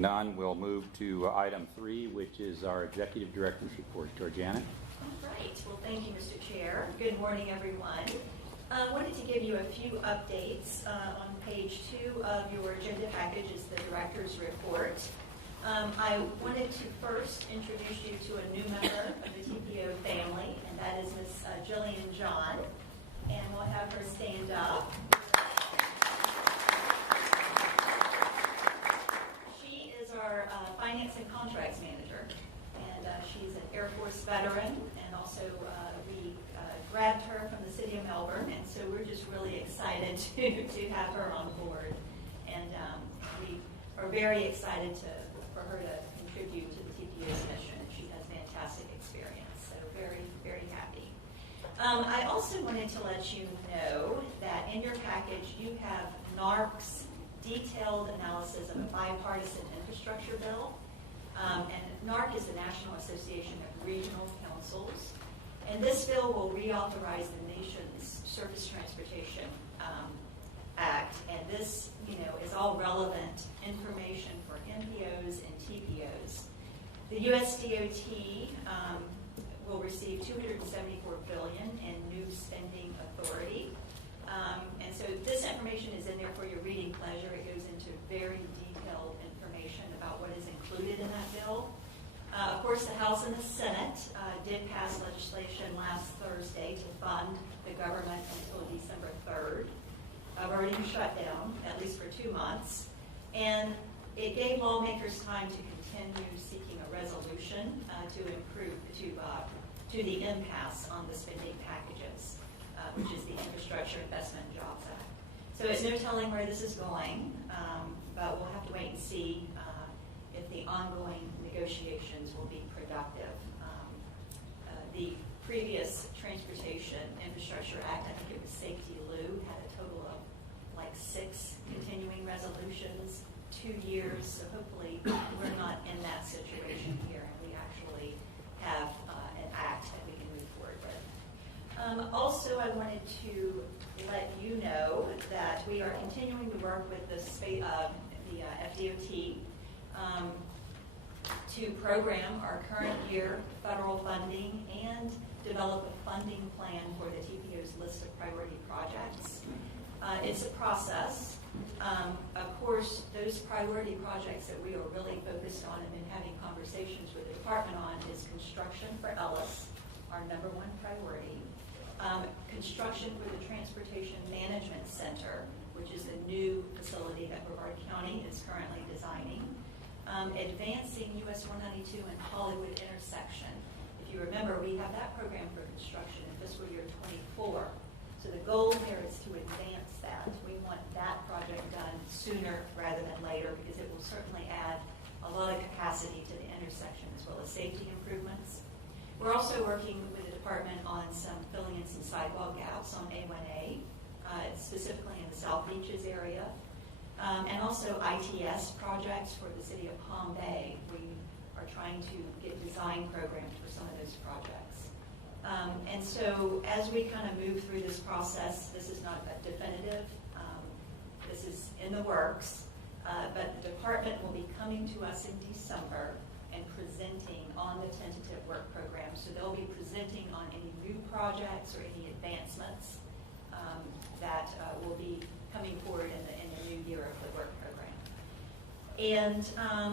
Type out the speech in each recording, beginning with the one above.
None, we'll move to item 3, which is our Executive Director's Report. Georgiana? All right. Well, thank you, Mr. Chair. Good morning, everyone. I wanted to give you a few updates. On page 2 of your agenda package is the Director's Report. I wanted to first introduce you to a new member of the TPO family, and that is Ms. Jillian John. And we'll have her stand up. She is our Finance and Contracts Manager, and she's an Air Force veteran, and also we grabbed her from the city of Melbourne, and so we're just really excited to have her on board. And we are very excited for her to contribute to the TPO's mission. She has fantastic experience, so very, very happy. I also wanted to let you know that in your package you have NARC's detailed analysis of a bipartisan infrastructure bill. And NARC is the National Association of Regional Councils. And this bill will reauthorize the nation's Surface Transportation Act. And this, is all relevant information for MPOs and TPOs. The U.S. DOT will receive $274 billion in new spending authority. And so this information is in there for your reading pleasure. It goes into very detailed information about what is included in that bill. Of course, the House and the Senate did pass legislation last Thursday to fund the government until December 3rd. I've already been shut down, at least for 2 months. And it gave lawmakers time to continue seeking a resolution to improve, to the impasse on the spending packages, which is the Infrastructure Investment and Jobs Act. So it's no telling where this is going, but we'll have to wait and see if the ongoing negotiations will be productive. The previous Transportation Infrastructure Act, I think it was Safety Lou, had a total of like 6 continuing resolutions, 2 years, so hopefully we're not in that situation here, and we actually have an act that we can move forward with. Also, I wanted to let you know that we are continuing to work with the FDOT to program our current year federal funding and develop a funding plan for the TPO's list of priority projects. It's a process. Of course, those priority projects that we are really focused on and been having conversations with the department on is construction for Ellis, our #1 priority. Construction for the Transportation Management Center, which is a new facility that Brevard County is currently designing. Advancing US 192 and Hollywood intersection. If you remember, we have that program for construction in fiscal year 24. So the goal here is to advance that. We want that project done sooner rather than later because it will certainly add a lot of capacity to the intersection as well as safety improvements. We're also working with the department on filling in some sidewalk gaps on A1A, specifically in the South Beaches area. And also ITS projects for the city of Palm Bay. We are trying to get design programs for some of those projects. And so as we kind of move through this process, this is not a definitive, this is in the works, but the department will be coming to us in December and presenting on the tentative work program. So they'll be presenting on any new projects or any advancements that will be coming forward in the new year of the work program. And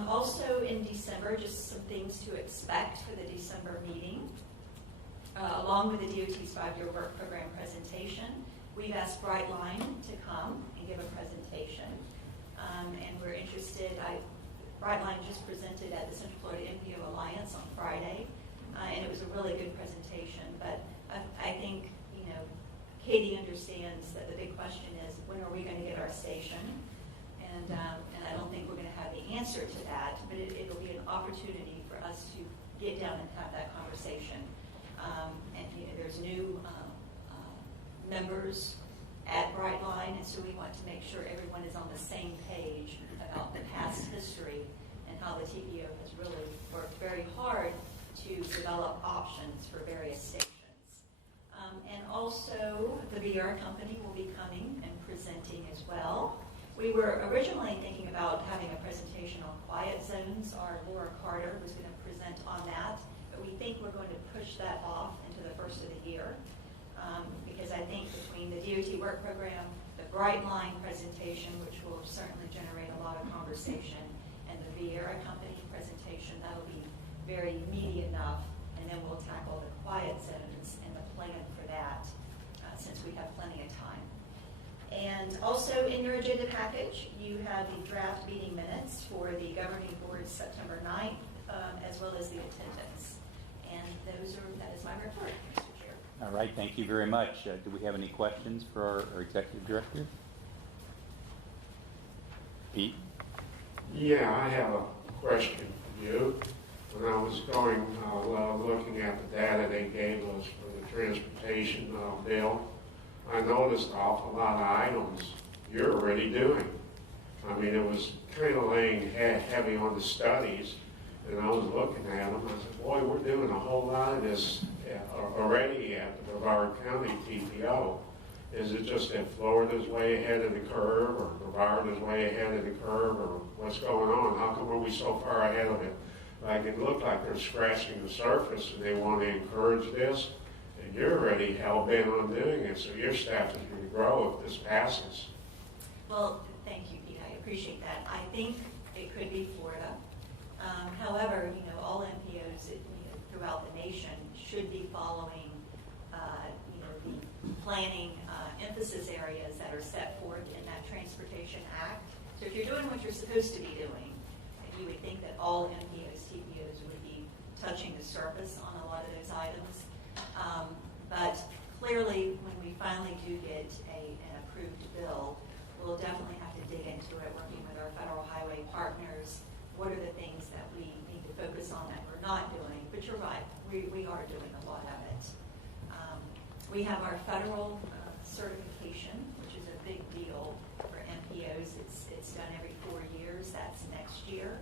also in December, just some things to expect for the December meeting. Along with the DOT's 5-year work program presentation, we've asked Brightline to come and give a presentation. And we're interested, Brightline just presented at the Central Florida MPO Alliance on Friday, and it was a really good presentation. But I think, Katie understands that the big question is, when are we going to get our station? And I don't think we're going to have the answer to that, but it'll be an opportunity for us to get down and have that conversation. And there's new members at Brightline, and so we want to make sure everyone is on the same page about the past history and how the TPO has really worked very hard to develop options for various stations. And also, the VR company will be coming and presenting as well. We were originally thinking about having a presentation on quiet zones. Our Laura Carter was going to present on that, but we think we're going to push that off into the first of the year because I think between the DOT work program, the Bright Line presentation, which will certainly generate a lot of conversation, and the Vieira Company presentation, that'll be very meaty enough, and then we'll tackle the quiet zones and the plan for that since we have plenty of time. And also in your agenda package, you have the draft meeting minutes for the governing board September 9th, as well as the attendance. And that is my report, Mr. Chair. All right, thank you very much. Do we have any questions for our executive director? Pete? Yeah, I have a question for you. When I was going, looking at the data they gave us for the transportation bill, I noticed an awful lot of items you're already doing. I mean, it was kind of laying heavy on the studies, and I was looking at them. I said, boy, we're doing a whole lot of this already at the Brevard County TPO. Is it just that Florida's way ahead of the curve, or Brevard is way ahead of the curve, or what's going on? How come are we so far ahead of it? Like it looked like they're scratching the surface, and they want to encourage this. And you're already hell-bent on doing it, so your staff is going to grow if this passes. Well, thank you, Pete. I appreciate that. I think it could be Florida. However, all MPOs throughout the nation should be following, the planning emphasis areas that are set forth in that Transportation Act. So if you're doing what you're supposed to be doing, you would think that all MPOs, TPOs would be touching the surface on a lot of those items. But clearly, when we finally do get an approved bill, we'll definitely have to dig into it, working with our federal highway partners. What are the things that we need to focus on that we're not doing? But you're right, we are doing a lot of it. We have our federal certification, which is a big deal for MPOs. It's done every 4 years. That's next year.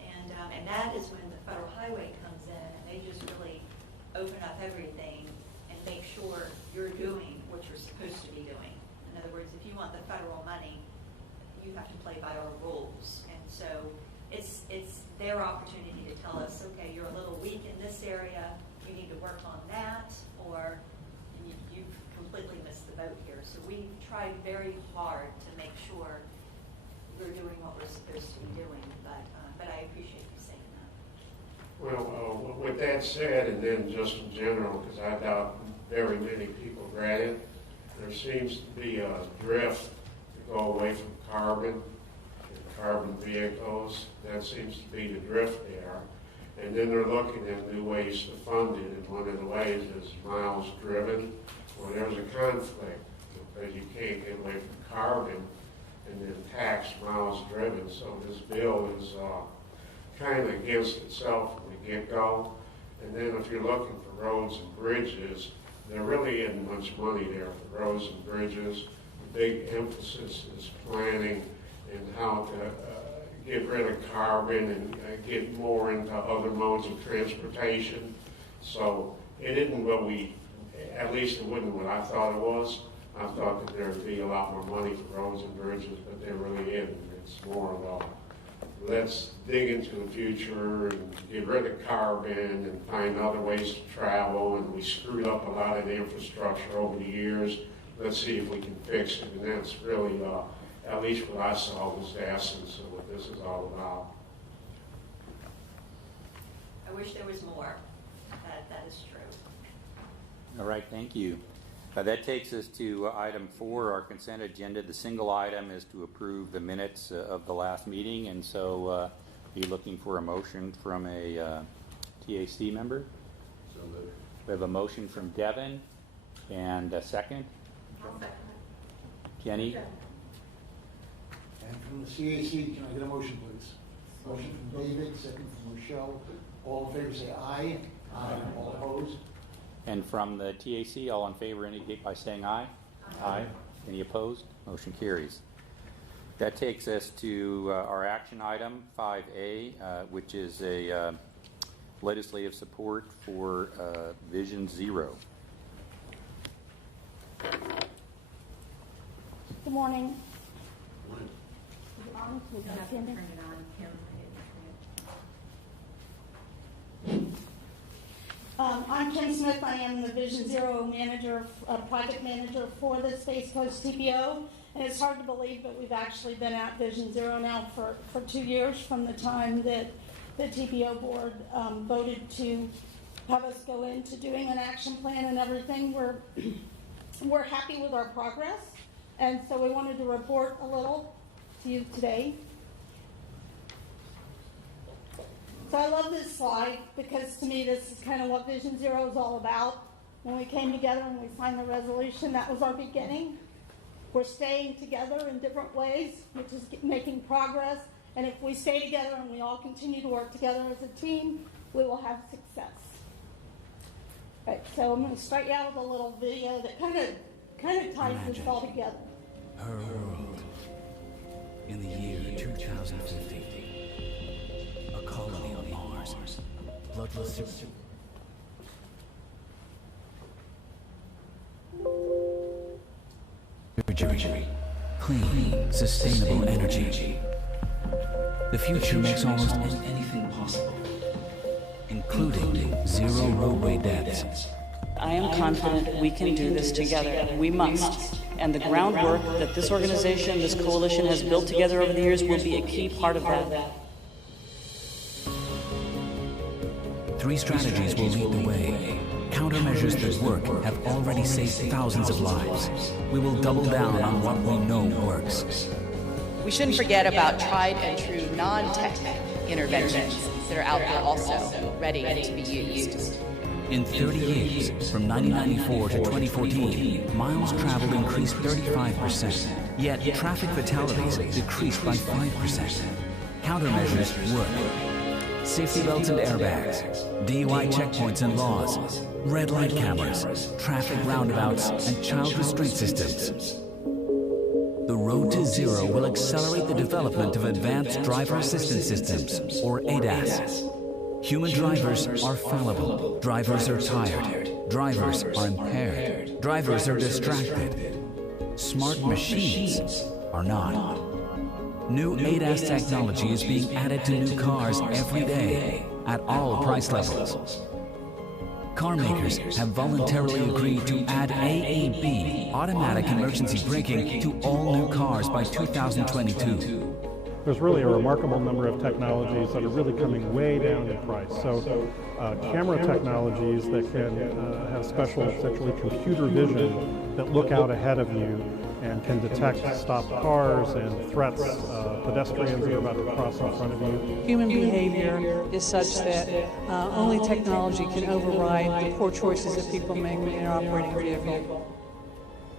And that is when the federal highway comes in, and they just really open up everything and make sure you're doing what you're supposed to be doing. In other words, if you want the federal money, you have to play by our rules. And so it's their opportunity to tell us, okay, you're a little weak in this area, you need to work on that, or you've completely missed the boat here. So we've tried very hard to make sure we're doing what we're supposed to be doing, but I appreciate you saying that. Well, with that said, and then just in general, because I doubt very many people read it, there seems to be a drift to go away from carbon and carbon vehicles. That seems to be the drift there. And then they're looking at new ways to fund it, and one of the ways is miles driven. Well, there's a conflict because you can't get away from carbon and then tax miles driven. So this bill is kind of against itself from the get-go. And then if you're looking for roads and bridges, there really isn't much money there for roads and bridges. The big emphasis is planning and how to get rid of carbon and get more into other modes of transportation. So it isn't what at least it wasn't what I thought it was. I thought that there would be a lot more money for roads and bridges, but there really isn't. It's more of a, let's dig into the future and get rid of carbon and find other ways to travel, and we screwed up a lot of the infrastructure over the years. Let's see if we can fix it, and that's really, at least what I saw was the essence of what this is all about. I wish there was more. That is true. All right, thank you. That takes us to item 4, our consent agenda. The single item is to approve the minutes of the last meeting, and so be looking for a motion from a TAC member. So moved. We have a motion from Devin, and a second. I'll second Jenny? Sure. And from the CAC, can I get a motion, please? Motion from David, second from Rochelle. All in favor say aye. Aye. All opposed? And from the TAC, all in favor indicate by saying aye. Aye. Any opposed? Motion carries. That takes us to our action item 5A, which is a legislative support for Vision Zero. Good morning. Morning. on? You have to turn it on, Kim. I'm Kim Smith. I am the Vision Zero manager, project manager for the Space Coast TPO. And it's hard to believe, but we've actually been at Vision Zero now for 2 years from the time that the TPO board voted to have us go into doing an action plan and everything. We're happy with our progress, and so we wanted to report a little to you today. So I love this slide because to me this is kind of what Vision Zero is all about. When we came together and we signed the resolution, that was our beginning. We're staying together in different ways, which is making progress. And if we stay together and we all continue to work together as a team, we will have success. Right, so I'm going to start you out with a little video that kind of ties this all together. Her world in the year 2050. A colony on Mars. Bloodless. Surgery. Clean, sustainable energy. The future makes almost anything possible, including zero roadway deaths. I am confident we can do this together. We must. And the groundwork that this organization, this coalition has built together over the years will be a key part of that. 3 strategies will lead the way. Countermeasures that work have already saved thousands of lives. We will double down on what we know works. We shouldn't forget about tried and true non-tech interventions that are out there also, ready to be used. In 30 years, from 1994 to 2014, miles traveled increased 35%, yet traffic fatalities decreased by 5%. Countermeasures work. Safety belts and airbags, DUI checkpoints and laws, red light cameras, traffic roundabouts, and child restraint systems. The road to zero will accelerate the development of advanced driver assistance systems, or ADAS. Human drivers are fallible. Drivers are tired. Drivers are impaired. Drivers are distracted. Smart machines are not. New ADAS technology is being added to new cars every day at all price levels. Car makers have voluntarily agreed to add AEB, automatic emergency braking, to all new cars by 2022. There's really a remarkable number of technologies that are really coming way down in price. So camera technologies that can have special, essentially computer vision that look out ahead of you and can detect stopped cars and threats, pedestrians that are about to cross in front of you. Human behavior is such that only technology can override the poor choices that people make when they're operating a vehicle.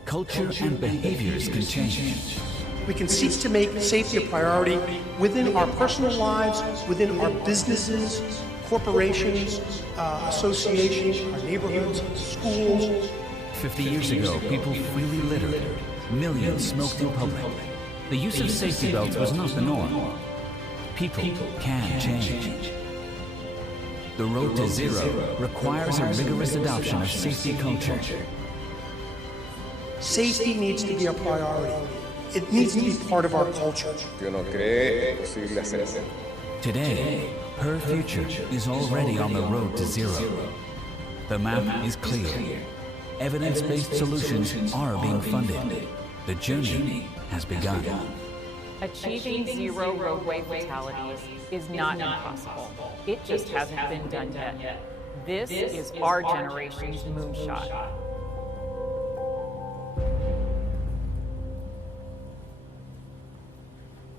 Culture and behaviors can change. We can seek to make safety a priority within our personal lives, within our businesses, corporations, associations, our neighborhoods, schools. 50 years ago, people freely littered. Millions smoked in public. The use of safety belts was not the norm. People can change. The road to zero requires a rigorous adoption of safety culture. Safety needs to be a priority. It needs to be part of our culture. Today, her future is already on the road to zero. The map is clear. Evidence-based solutions are being funded. The journey has begun. Achieving zero roadway fatalities is not impossible. It just hasn't been done yet. This is our generation's moonshot.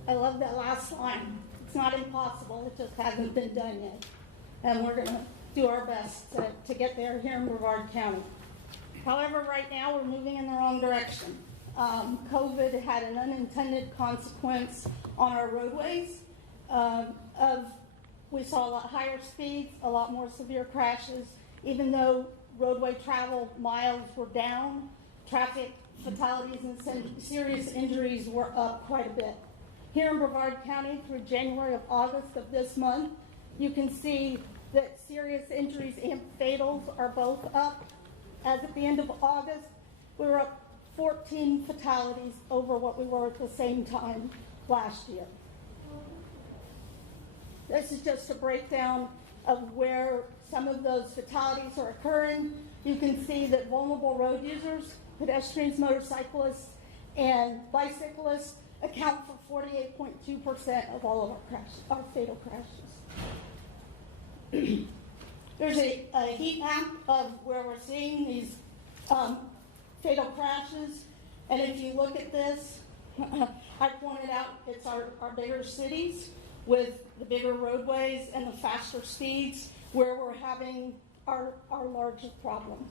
I love that last line. It's not impossible, it just hasn't been done yet. And we're going to do our best to get there here in Brevard County. However, right now we're moving in the wrong direction. COVID had an unintended consequence on our roadways. We saw a lot higher speeds, a lot more severe crashes. Even though roadway travel miles were down, traffic fatalities and serious injuries were up quite a bit. Here in Brevard County, through January of August of this month, you can see that serious injuries and fatals are both up. As at the end of August, we were up 14 fatalities over what we were at the same time last year. This is just a breakdown of where some of those fatalities are occurring. You can see that vulnerable road users, pedestrians, motorcyclists, and bicyclists account for 48.2% of all of our fatal crashes. There's a heat map of where we're seeing these fatal crashes, and if you look at this, I pointed out it's our bigger cities with the bigger roadways and the faster speeds where we're having our largest problems.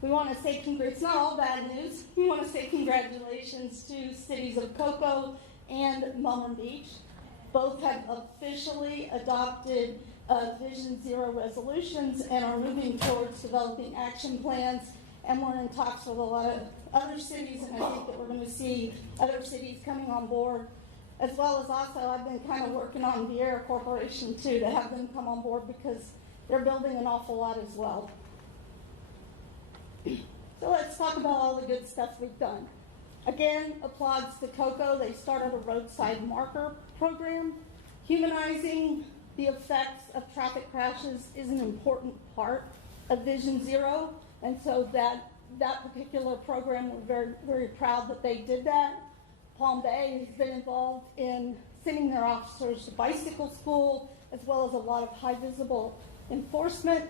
We want to say it's not all bad news. We want to say congratulations to cities of Cocoa and Mullen Beach. Both have officially adopted Vision Zero resolutions and are moving towards developing action plans. And we're in talks with a lot of other cities, and I think that we're going to see other cities coming on board, as well as also I've been kind of working on Vieira Corporation too to have them come on board because they're building an awful lot as well. So let's talk about all the good stuff we've done. Again, applauds to Cocoa. They started a roadside marker program. Humanizing the effects of traffic crashes is an important part of Vision Zero, and so that particular program, we're very, very proud that they did that. Palm Bay has been involved in sending their officers to bicycle school, as well as a lot of high visible enforcement.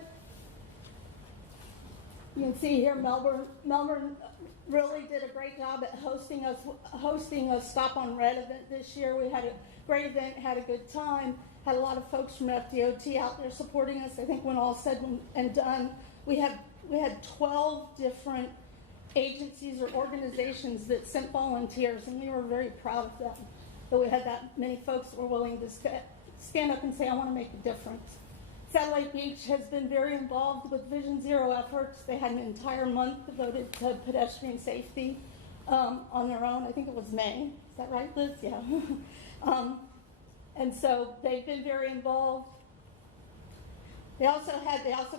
You can see here Melbourne really did a great job at hosting a Stop on Red event this year. We had a great event, had a good time, had a lot of folks from FDOT out there supporting us. I think when all said and done, we had 12 different agencies or organizations that sent volunteers, and we were very proud of them, that we had that many folks that were willing to stand up and say, I want to make a difference. Satellite Beach has been very involved with Vision Zero efforts. They had an entire month devoted to pedestrian safety on their own. I think it was May. Is that right, Liz? Yeah. And so they've been very involved. They also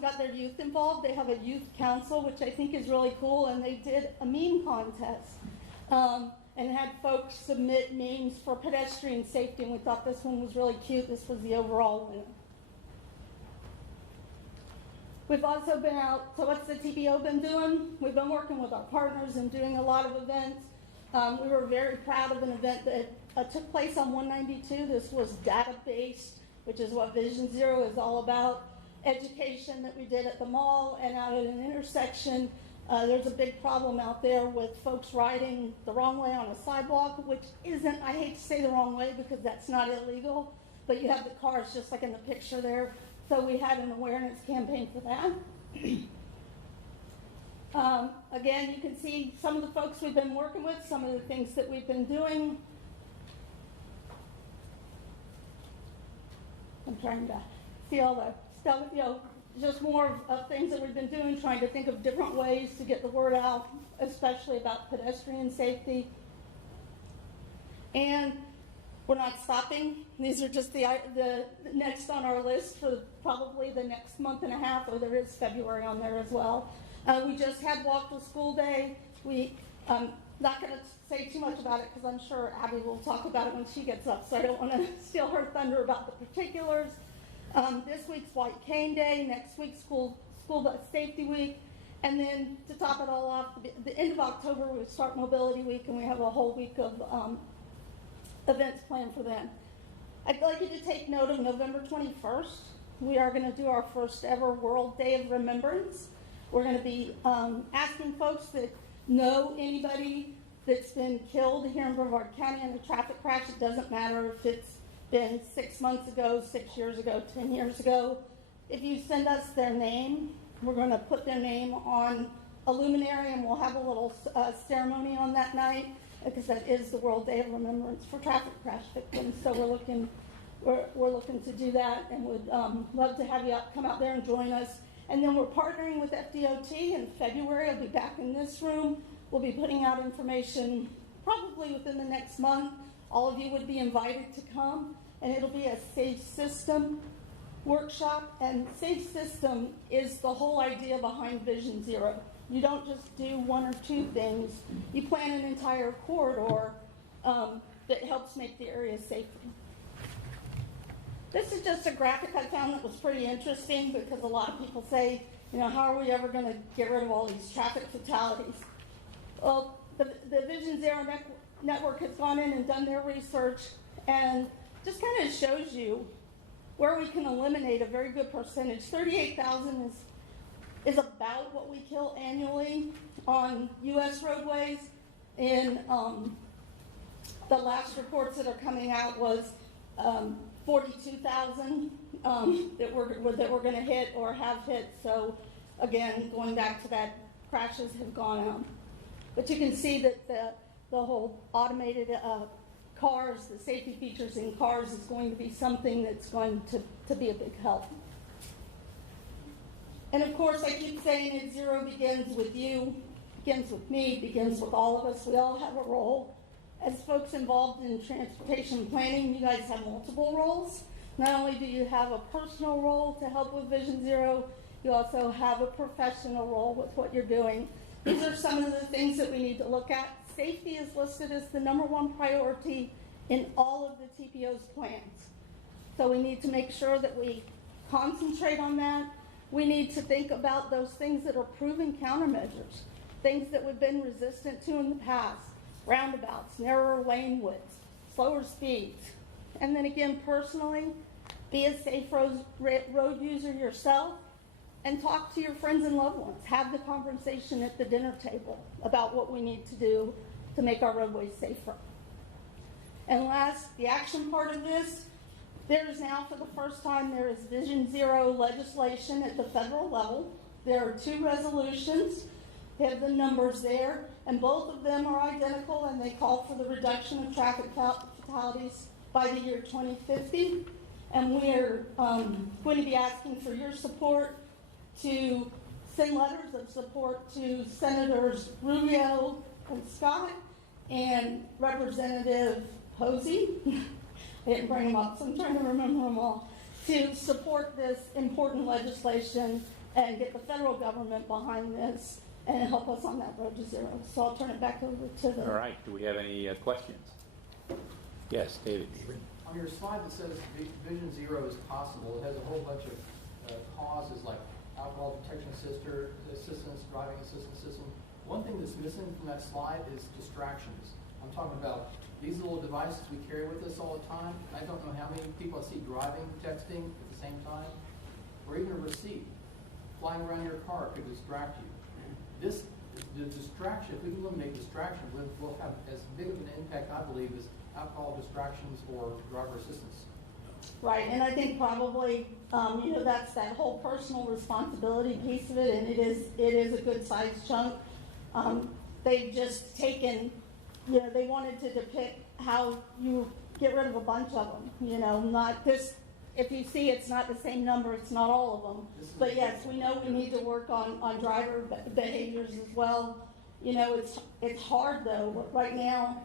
got their youth involved. They have a youth council, which I think is really cool, and they did a meme contest and had folks submit memes for pedestrian safety, and we thought this one was really cute. This was the overall winner. We've also been out, so what's the TPO been doing? We've been working with our partners and doing a lot of events. We were very proud of an event that took place on 192. This was data-based, which is what Vision Zero is all about. Education that we did at the mall and out at an intersection. There's a big problem out there with folks riding the wrong way on a sidewalk, which isn't, I hate to say the wrong way because that's not illegal, but you have the cars just like in the picture there. So we had an awareness campaign for that. Again, you can see some of the folks we've been working with, some of the things that we've been doing. I'm trying to see all the stuff, just more of things that we've been doing, trying to think of different ways to get the word out, especially about pedestrian safety. And we're not stopping. These are just the next on our list for probably the next month and a half, or there is February on there as well. We just had Walk to School Day. Not going to say too much about it because I'm sure Abby will talk about it when she gets up, so I don't want to steal her thunder about the particulars. This week's White Cane Day, next week's School Bus Safety Week, and then to top it all off, the end of October we start Mobility Week, and we have a whole week of events planned for them. I'd like you to take note of November 21st. We are going to do our first ever World Day of Remembrance. We're going to be asking folks that know anybody that's been killed here in Brevard County in a traffic crash. It doesn't matter if it's been 6 months ago, 6 years ago, 10 years ago. If you send us their name, we're going to put their name on a luminary, and we'll have a little ceremony on that night, because that is the World Day of Remembrance for traffic crash victims. So we're looking to do that, and would love to have you come out there and join us. And then we're partnering with FDOT in February. I'll be back in this room. We'll be putting out information probably within the next month. All of you would be invited to come, and it'll be a safe system workshop. And safe system is the whole idea behind Vision Zero. You don't just do one or two things. You plan an entire corridor that helps make the area safer. This is just a graphic I found that was pretty interesting because a lot of people say, you know, how are we ever going to get rid of all these traffic fatalities? Well, the Vision Zero Network has gone in and done their research and just kind of shows you where we can eliminate a very good percentage. 38,000 is about what we kill annually on U.S. roadways. In the last reports that are coming out was 42,000 that we're going to hit or have hit. So again, going back to that, crashes have gone up. But you can see that the whole automated cars, the safety features in cars is going to be something that's going to be a big help. And of course, I keep saying it, zero begins with you, begins with me, begins with all of us. We all have a role. As folks involved in transportation planning, you guys have multiple roles. Not only do you have a personal role to help with Vision Zero, you also have a professional role with what you're doing. These are some of the things that we need to look at. Safety is listed as the #1 priority in all of the TPO's plans. So we need to make sure that we concentrate on that. We need to think about those things that are proven countermeasures, things that we've been resistant to in the past, roundabouts, narrower lane widths, slower speeds. And then again, personally, be a safe road user yourself and talk to your friends and loved ones. Have the conversation at the dinner table about what we need to do to make our roadways safer. And last, the action part of this, there is now, for the first time, there is Vision Zero legislation at the federal level. There are 2 resolutions. They have the numbers there, and both of them are identical, and they call for the reduction of traffic fatalities by the year 2050. And we're going to be asking for your support to send letters of support to Senators Rubio and Scott and Representative Posey. I didn't bring them up, so I'm trying to remember them all, to support this important legislation and get the federal government behind this and help us on that road to zero. So I'll turn it back over to the... All right. Do we have any questions? Yes, David. On your slide that says Vision Zero is possible, it has a whole bunch of causes like alcohol detection assistance, driving assistance system. One thing that's missing from that slide is distractions. I'm talking about these little devices we carry with us all the time. I don't know how many people I see driving, texting at the same time, or even a receipt flying around your car could distract you. The distraction, if we can eliminate distraction, will have as big of an impact, I believe, as alcohol distractions or driver assistance. Right, and I think probably, that's that whole personal responsibility piece of it, and it is a good sized chunk. They've just taken, they wanted to depict how you get rid of a bunch of them, not this. If you see it's not the same number, it's not all of them. But yes, we know we need to work on driver behaviors as well. It's hard though. Right now,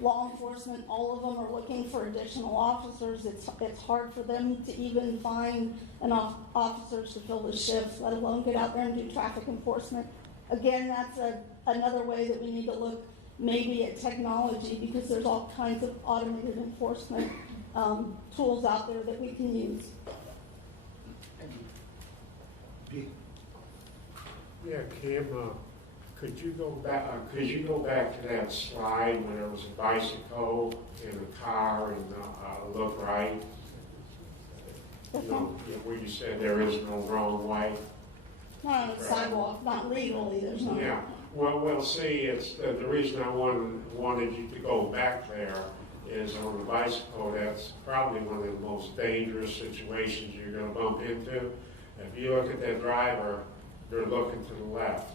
law enforcement, all of them are looking for additional officers. It's hard for them to even find enough officers to fill the shifts, let alone get out there and do traffic enforcement. Again, that's another way that we need to look maybe at technology, because there's all kinds of automated enforcement tools out there that we can use. Thank you. Yeah, Kim, could you go back to that slide when there was a bicycle and a car and look right? Where you said there is no wrong way. Not on the sidewalk, not legally. There's no. Yeah. Well, see, it's the reason I wanted you to go back there is on the bicycle. That's probably one of the most dangerous situations you're going to bump into. If you look at that driver, they're looking to the left.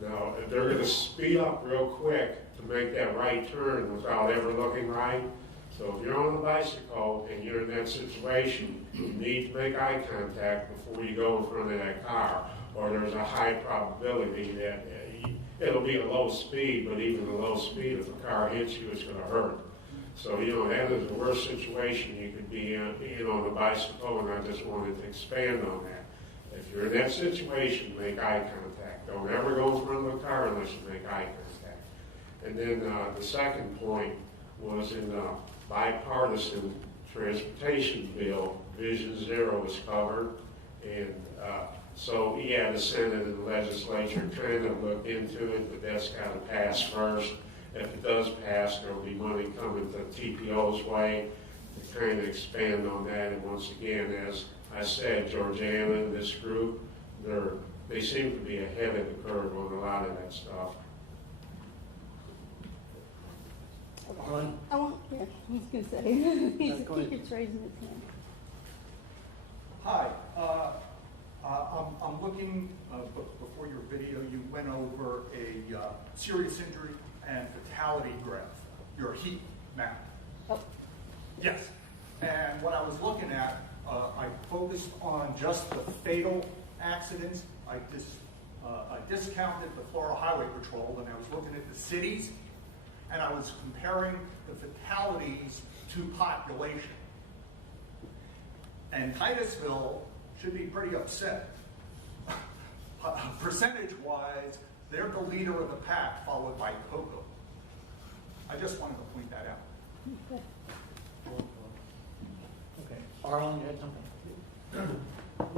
Now, if they're going to speed up real quick to make that right turn without ever looking right. So if you're on a bicycle and you're in that situation, you need to make eye contact before you go in front of that car, or there's a high probability that it'll be a low speed, but even a low speed, if a car hits you, it's going to hurt. So, that is the worst situation you could be in on a bicycle, and I just wanted to expand on that. If you're in that situation, make eye contact. Don't ever go in front of a car unless you make eye contact. And then the second point was in the bipartisan transportation bill. Vision Zero is covered, and so yeah, the Senate and the legislature trying to look into it, but that's got to pass first. If it does pass, there will be money coming to TPO's way to kind of expand on that. And once again, as I said, Georgiana and this group, they seem to be ahead of the curve on a lot of that stuff. I was going to say, he keeps raising his hand. Hi, I'm looking, before your video, you went over a serious injury and fatality graph, your heat map. Oh. Yes, and what I was looking at, I focused on just the fatal accidents. I discounted the Florida Highway Patrol, and I was looking at the cities, and I was comparing the fatalities to population. And Titusville should be pretty upset. Percentage-wise, they're the leader of the pack, followed by Cocoa. I just wanted to point that out. Okay. Arlen, you had something?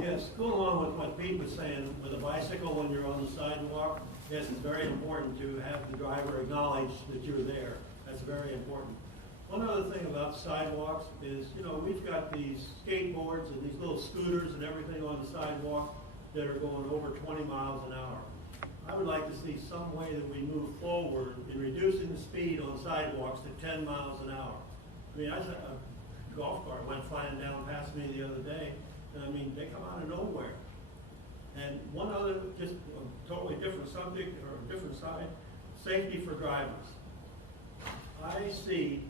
Yes, going along with what Pete was saying, with a bicycle when you're on the sidewalk, yes, it's very important to have the driver acknowledge that you're there. That's very important. One other thing about sidewalks is, we've got these skateboards and these little scooters and everything on the sidewalk that are going over 20 miles an hour. I would like to see some way that we move forward in reducing the speed on sidewalks to 10 miles an hour. I mean, a golf cart went flying down past me the other day, and I mean, they come out of nowhere. And one other, just a totally different subject or a different side, safety for drivers. I see,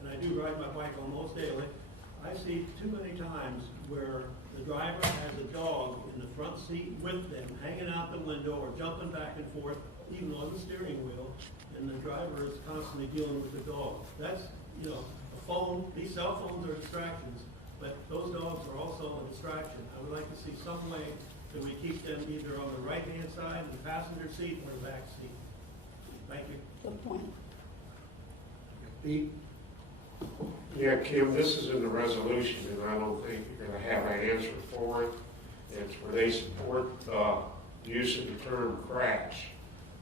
and I do ride my bike almost daily, I see too many times where the driver has a dog in the front seat with them, hanging out the window or jumping back and forth, even on the steering wheel, and the driver is constantly dealing with the dog. That's, a phone, these cell phones are distractions, but those dogs are also a distraction. I would like to see some way that we keep them either on the right-hand side, the passenger seat, or the back seat. Thank you. Good point. Pete? Yeah, Kim, this is in the resolution, and I don't think you're going to have an answer for it. It's where they support the use of the term crash.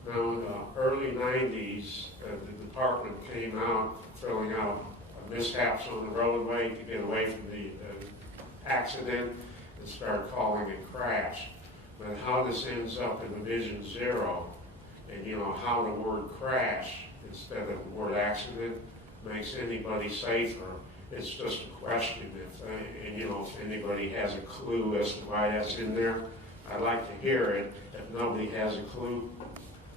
Now, in the early 90s, the department came out filling out mishaps on the roadway to get away from the accident and start calling it crash. But how this ends up in the Vision Zero, and how the word crash instead of the word accident makes anybody safer. It's just a question. If anybody has a clue as to why that's in there, I'd like to hear it. If nobody has a clue,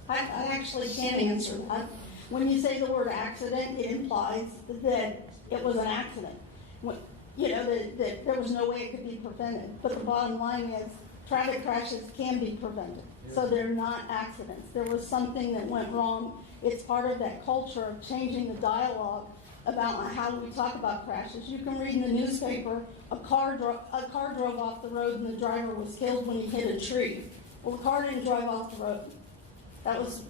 I actually can answer that. When you say the word accident, it implies that it was an accident. That there was no way it could be prevented. But the bottom line is traffic crashes can be prevented. So they're not accidents. There was something that went wrong. It's part of that culture of changing the dialogue about how we talk about crashes. You can read in the newspaper, a car drove off the road and the driver was killed when he hit a tree. Well, the car didn't drive off the road. That was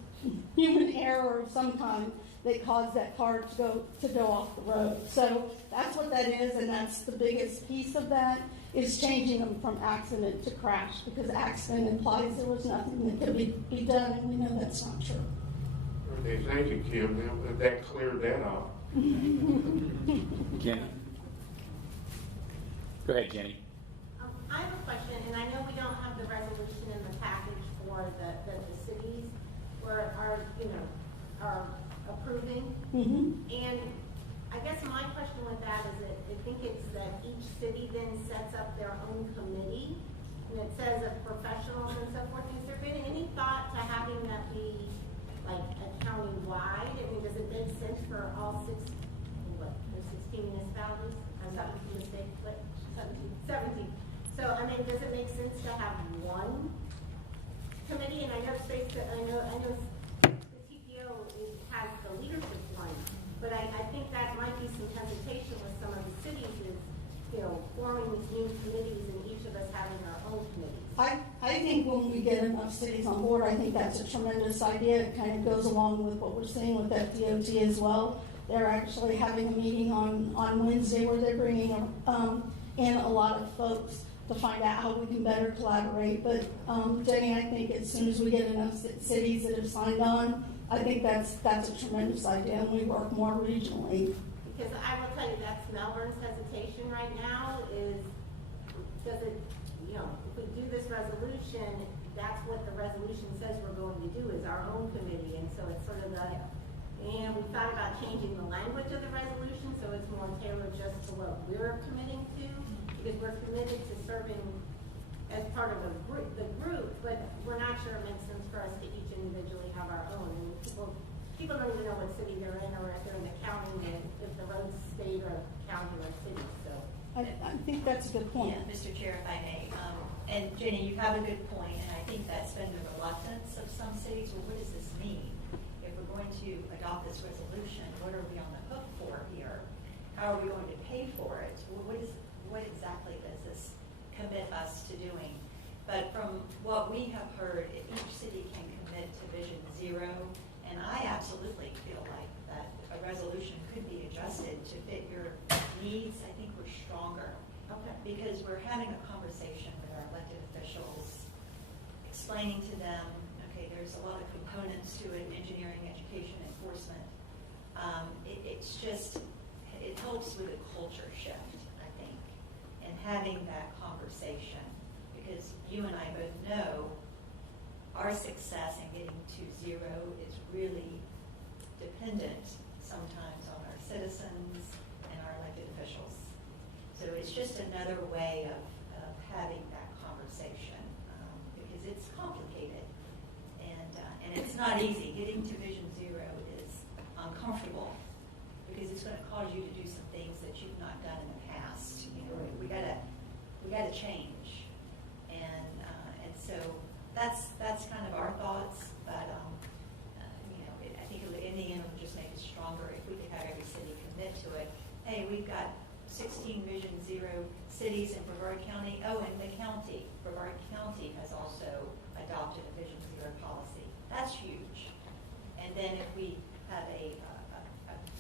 human error of some kind that caused that car to go off the road. So that's what that is, and that's the biggest piece of that, is changing them from accident to crash, because accident implies there was nothing that could be done, and we know that's not true. Okay, thank you, Kim. That cleared that up. Jenny? Go ahead, Jenny. I have a question, and I know we don't have the resolution in the package for the cities are approving. And I guess my question with that is that I think it's that each city then sets up their own committee, and it says of professionals and so forth. Has there been any thought to having that be like a county-wide? I mean, does it make sense for all there's 16 municipalities? I'm not making a mistake, but 17. So, I mean, does it make sense to have one committee? And I know the TPO has the leadership one, but I think that might be some hesitation with some of the cities is, forming these new committees and each of us having our own committees. I think when we get enough cities on board, I think that's a tremendous idea. It kind of goes along with what we're seeing with FDOT as well. They're actually having a meeting on Wednesday where they're bringing in a lot of folks to find out how we can better collaborate. But Jenny, I think as soon as we get enough cities that have signed on, I think that's a tremendous idea, and we work more regionally. Because I will tell you, that's Melbourne's hesitation right now is, does it, you know, if we do this resolution, that's what the resolution says we're going to do, is our own committee. And so it's sort of the, and we thought about changing the language of the resolution so it's more tailored just to what we're committing to, because we're committed to serving as part of the group, but we're not sure it makes sense for us to each individually have our own. And people don't even know what city they're in, or if they're in the county, and if the road's state or county or city. So I think that's a good point. Yeah, Mr. Chair, if I may. And Jenny, you have a good point, and I think that's been the reluctance of some cities. Well, what does this mean? If we're going to adopt this resolution, what are we on the hook for here? How are we going to pay for it? What exactly does this commit us to doing? But from what we have heard, each city can commit to Vision Zero, and I absolutely feel like that a resolution could be adjusted to fit your needs. I think we're stronger. Okay. Because we're having a conversation with our elected officials, explaining to them, okay, there's a lot of components to it, engineering, education, enforcement. It's just, it helps with a culture shift, I think, and having that conversation, because you and I both know our success in getting to zero is really dependent sometimes on our citizens and our elected officials. So it's just another way of having that conversation, because it's complicated and it's not easy. Getting to Vision Zero is uncomfortable because it's going to cause you to do some things that you've not done in the past. You know, we gotta change, and so that's kind of our thoughts. But you know, I think in the end it would just make us stronger if we could have every city commit to it. Hey, we've got 16 Vision Zero cities in Brevard County. Oh, and the county, Brevard County has also adopted a Vision Zero policy. That's huge. And then if we have a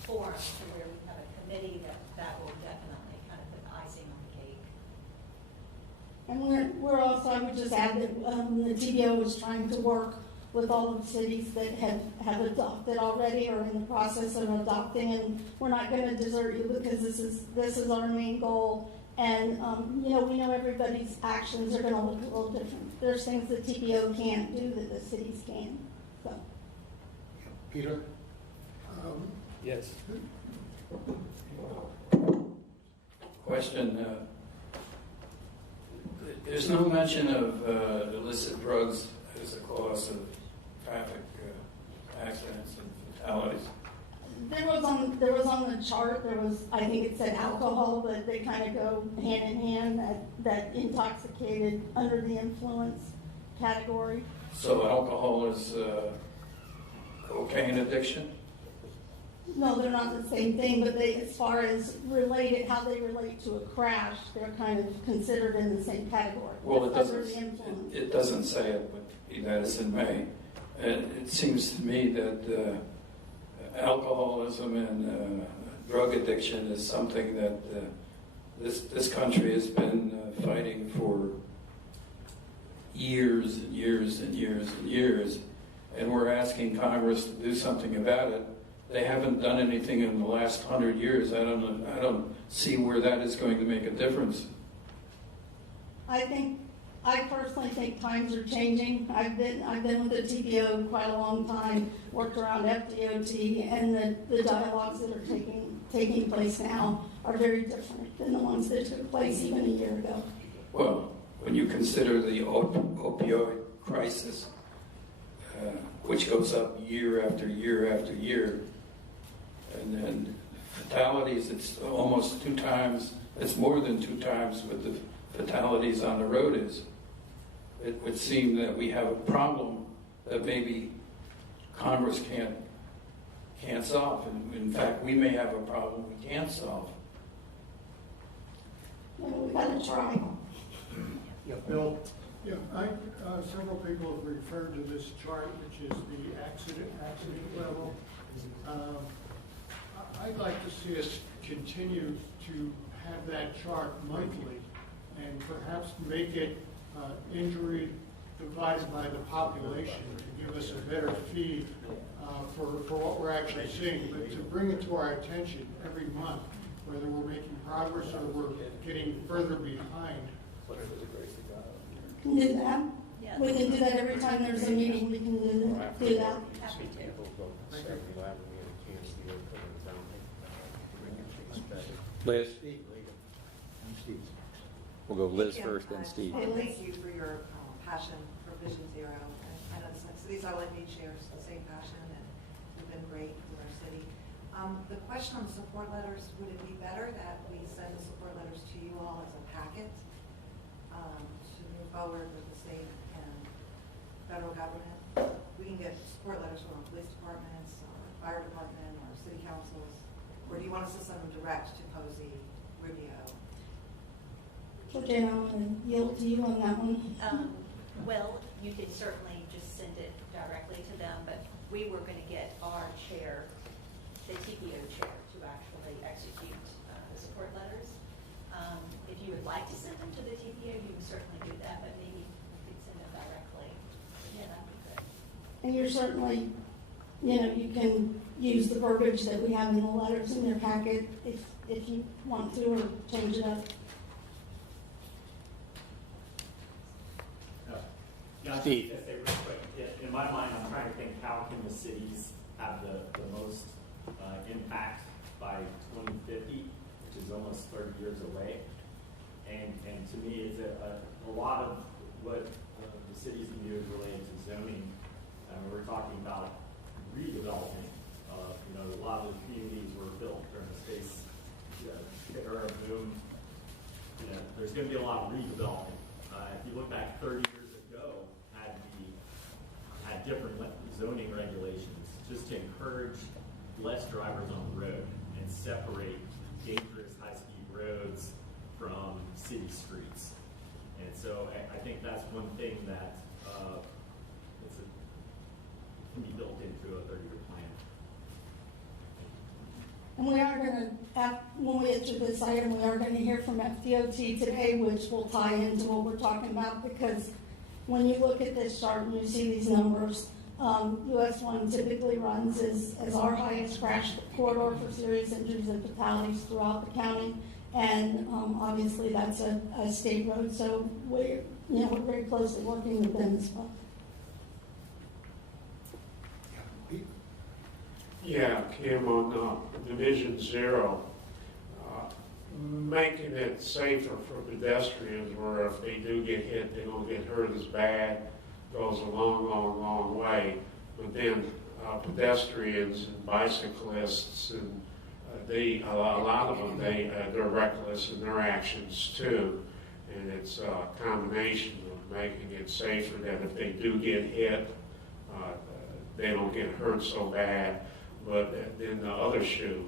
forum to where we have a committee, that will definitely kind of put the icing on the cake. And we're also, I would just add that the TBO is trying to work with all of the cities that have adopted already or in the process of adopting, and we're not going to desert you because this is our main goal. And you know, we know everybody's actions are going to look a little different. There's things that TPO can't do that the cities can. So, Peter? Yes. Question. There's no mention of illicit drugs as a cause of traffic accidents and fatalities. There was on the chart. There was, I think it said alcohol, but they kind of go hand in hand. That intoxicated under the influence category. So alcohol is cocaine addiction? No, they're not the same thing, but they, as far as related, how they relate to a crash, they're kind of considered in the same category. Well, it doesn't say it, but be that as it may. It seems to me that alcoholism and drug addiction is something that this country has been fighting for years and years and years and years, and we're asking Congress to do something about it. They haven't done anything in the last 100 years. I don't see where that is going to make a difference. I personally think times are changing. I've been with the TPO quite a long time, worked around FDOT, and the dialogues that are taking place now are very different than the ones that took place even a year ago. Well, when you consider the opioid crisis, which goes up year after year after year, and then fatalities, it's almost 2 times, it's more than 2 times what the fatalities on the road is. It would seem that we have a problem that maybe Congress can't solve. And in fact, we may have a problem we can't solve. Well, we gotta try. Yeah, Bill? Yeah, several people have referred to this chart, which is the accident level. I'd like to see us continue to have that chart monthly and perhaps make it injury divided by the population to give us a better feed for what we're actually seeing. But to bring it to our attention every month, whether we're making progress or we're getting further behind. Can do that. Yes. We can do that every time there's a meeting. We can do that. Happy to. Liz? Steve. We'll go Liz first, then Steve. Thank you for your passion for Vision Zero. I know cities I like me share the same passion, and you've been great for our city. The question on support letters, would it be better that we send the support letters to you all as a packet to move forward with the state and federal government? We can get support letters from our police departments, or fire department, or city councils, or do you want us to send them direct to Posey, Rubio? So Jan, I'm going to yield to you on that one. Well, you could certainly just send it directly to them, but we were going to get our chair, the TPO chair, to actually execute the support letters. If you would like to send them to the TPO, you can certainly do that, but maybe you could send them directly. Yeah, that'd be good. And you're certainly, you can use the verbiage that we have in the letters in your packet if you want to, or change it up. Yeah, Steve. Just say real quick. In my mind, I'm trying to think, how can the cities have the most impact by 2050, which is almost 30 years away. And to me, it's a lot of what the cities can do is related to zoning. We're talking about redevelopment. A lot of the communities were built during the space era boom. There's going to be a lot of redevelopment. If you look back 30 years ago, had different zoning regulations just to encourage less drivers on the road and separate dangerous high-speed roads from city streets. And so I think that's one thing that can be built into a 30-year plan. And we are going to, when we get to this item, we are going to hear from FDOT today, which will tie into what we're talking about, because when you look at this chart and you see these numbers, US 1 typically runs as our highest crash corridor for serious injuries and fatalities throughout the county. And obviously that's a state road, so we're very closely working with them as well. Yeah, Kim, on Division Zero, making it safer for pedestrians, where if they do get hit, they don't get hurt as bad, goes a long, long, long way. But then pedestrians and bicyclists, and a lot of them, they're reckless in their actions too. And it's a combination of making it safer that if they do get hit, they don't get hurt so bad. But then the other shoe,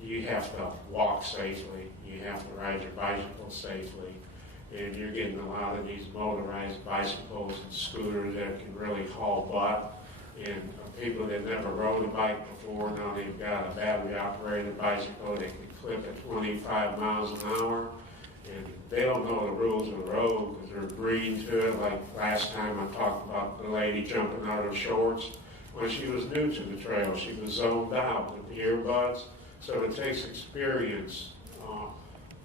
you have to walk safely, you have to ride your bicycle safely, and you're getting a lot of these motorized bicycles and scooters that can really haul butt, and people that never rode a bike before, now they've got a battery-operated bicycle that can clip at 25 miles an hour, and they don't know the rules of the road because they're green to it. Like last time I talked about the lady jumping out of shorts. When she was new to the trail, she was zoned out with the earbuds. So it takes experience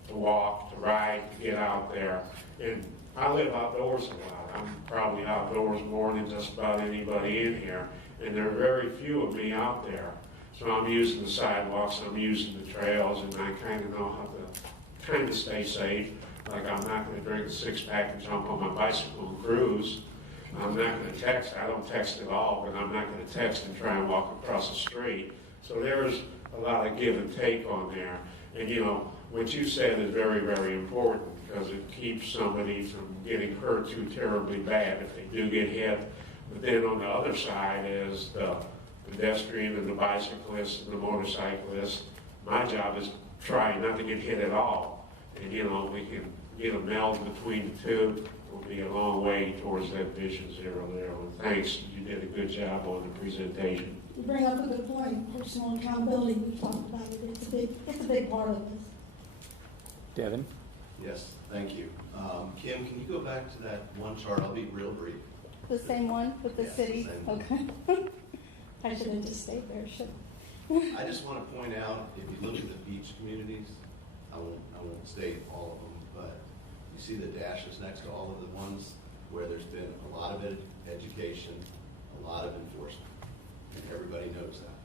to walk, to ride, to get out there. And I live outdoors a lot. I'm probably outdoors more than just about anybody in here. And there are very few of me out there. So I'm using the sidewalks, I'm using the trails, and I kind of know how to kind of stay safe. Like I'm not going to drink a six-pack and jump on my bicycle and cruise. I'm not going to text. I don't text at all, but I'm not going to text and try and walk across the street. So there's a lot of give and take on there. And what you said is very, very important, because it keeps somebody from getting hurt too terribly bad if they do get hit. But then on the other side is the pedestrian and the bicyclist and the motorcyclist. My job is try not to get hit at all. And we can get a meld between the two. Will be a long way towards that Vision Zero there. Well, thanks. You did a good job on the presentation. you bring up a good point, personal accountability, we've talked about it, it's a big part of this. Devin? Yes, thank you. Kim, can you go back to that one chart? I'll be real brief. The same one with the Yes, city? the same one. Okay. I should have just stayed there, shouldn't I just want to point out, if you look at the beach communities, I won't state all of them, but you see the dashes next to all of the ones where there's been a lot of education, a lot of enforcement, and everybody knows that.